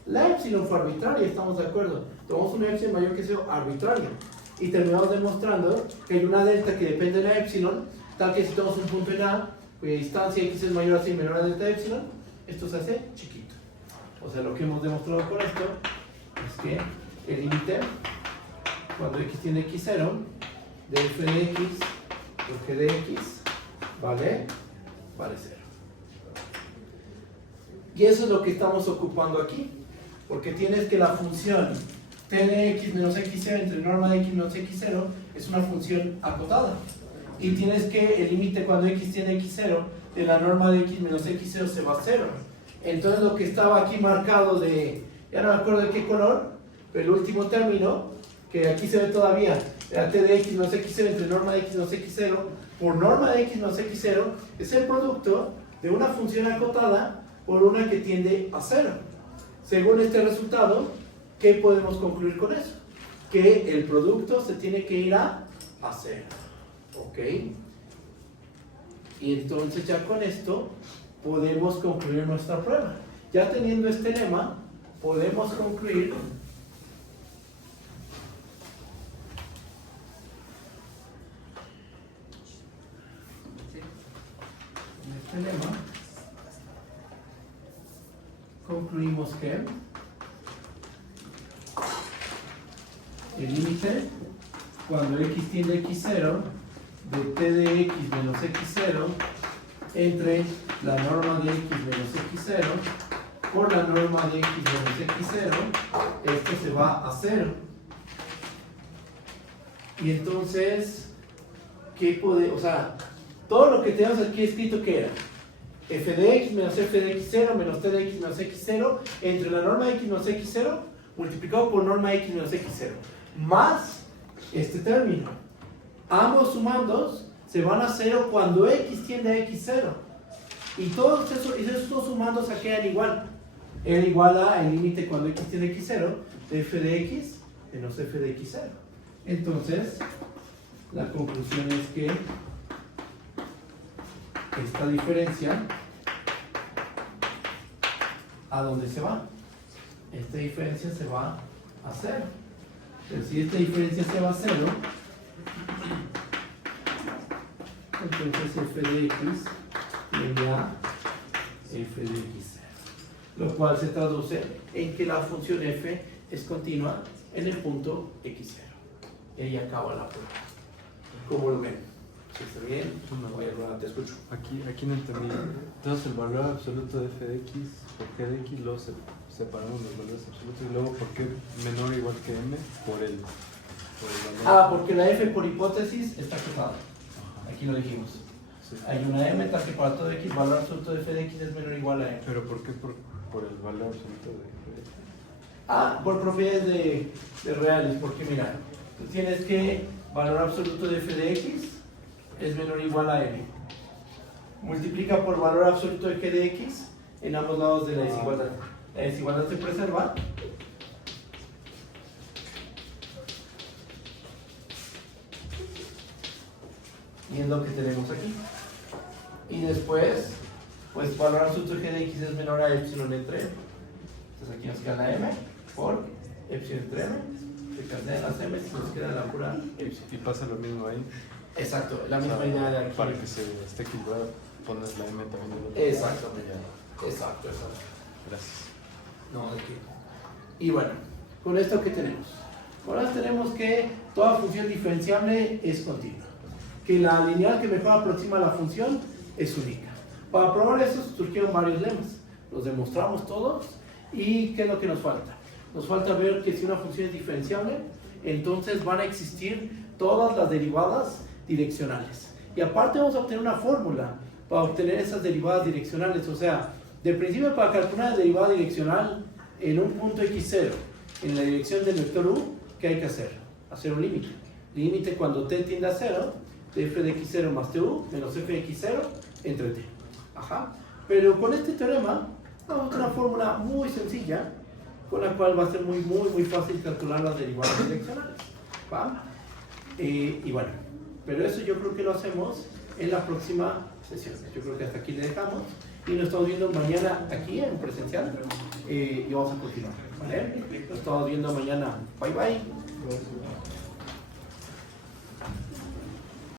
La epsilon fue arbitraria, estamos de acuerdo. Tomamos una epsilon mayor que 0 arbitraria y terminamos demostrando que hay una delta que depende de la epsilon, tal que si tenemos un punto en A, cuya distancia x es mayor a 100 menor a delta epsilon, esto se hace chiquito. O sea, lo que hemos demostrado con esto es que el límite, cuando x tiene x0, de f de x por g de x vale 0. Y eso es lo que estamos ocupando aquí, porque tienes que la función t de x menos x0 entre norma de x menos x0 es una función acotada. Y tienes que el límite cuando x tiene x0 de la norma de x menos x0 se va a 0. Entonces lo que estaba aquí marcado de, ya no me acuerdo de qué color, pero el último término, que aquí se ve todavía, la t de x menos x0 entre norma de x menos x0 por norma de x menos x0, es el producto de una función acotada por una que tiende a 0. Según este resultado, ¿qué podemos concluir con eso? Que el producto se tiene que ir a 0. ¿Ok? Y entonces ya con esto podemos concluir nuestra prueba. Ya teniendo este lema, podemos concluir este lema. Concluimos que el límite cuando x tiende a x0 de t de x menos x0 entre la norma de x menos x0 por la norma de x menos x0, esto se va a 0. Y entonces, ¿qué puede? O sea, todo lo que tenemos aquí escrito, ¿qué era? F de x menos f de x0 menos t de x menos x0 entre la norma de x menos x0 multiplicado por norma de x menos x0 más este término. Ambos sumandos se van a 0 cuando x tiende a x0. Y todos esos sumandos se quedan igual. Era igual a el límite cuando x tiende a x0 de f de x menos f de x0. Entonces, la conclusión es que esta diferencia, ¿a dónde se va? Esta diferencia se va a 0. Pero si esta diferencia se va a 0, entonces f de x tiende a f de x0. Lo cual se traduce en que la función f es continua en el punto x0. Y ahí acaba la prueba. ¿Cómo lo ven? ¿Está bien? Voy a te escucho. Aquí no entendí. Entonces el valor absoluto de f de x por g de x, luego separamos los valores absolutos y luego por qué menor o igual que m por el valor. Porque la f por hipótesis está acotada. Aquí lo dijimos. Sí. Hay una m tal que para todo x valor absoluto de f de x es menor o igual a m. ¿Pero por qué por el valor absoluto de f de x? Por propiedades de reales, porque mira, tú tienes que valor absoluto de f de x es menor o igual a m. Multiplica por valor absoluto de g de x en ambos lados de la desigualdad. La desigualdad se preserva. Y es lo que tenemos aquí. Y después, pues valor absoluto de g de x es menor a epsilon entre m. Entonces aquí nos queda la m por epsilon entre m. Se cancelan las m y nos queda la pura epsilon. Y pasa lo mismo ahí. Exacto, la misma idea de aquí. Para que se esté equilibrado, pones la m también en el otro. Exactamente. Exacto. Gracias. No, de qué. Y bueno, con esto ¿qué tenemos? Ahora tenemos que toda función diferenciable es continua. Que la lineal que mejor aproxima a la función es única. Para probar eso surgieron varios lemas. Los demostramos todos. ¿Y qué es lo que nos falta? Nos falta ver que si una función es diferenciable, entonces van a existir todas las derivadas direccionales. Y aparte vamos a obtener una fórmula para obtener esas derivadas direccionales. O sea, de principio para calcular la derivada direccional en un punto x0 en la dirección del vector u, ¿qué hay que hacer? Hacer un límite. Límite cuando t tiende a 0 de f de x0 más tu menos f de x0 entre t. Ajá. Pero con este teorema vamos a obtener una fórmula muy sencilla con la cual va a ser muy fácil calcular las derivadas direccionales. ¿Va? Y bueno, pero eso yo creo que lo hacemos en la próxima sesión. Yo creo que hasta aquí le dejamos y nos estamos viendo mañana aquí en presencial y vamos a continuar. ¿Vale? Nos estamos viendo mañana. Bye bye.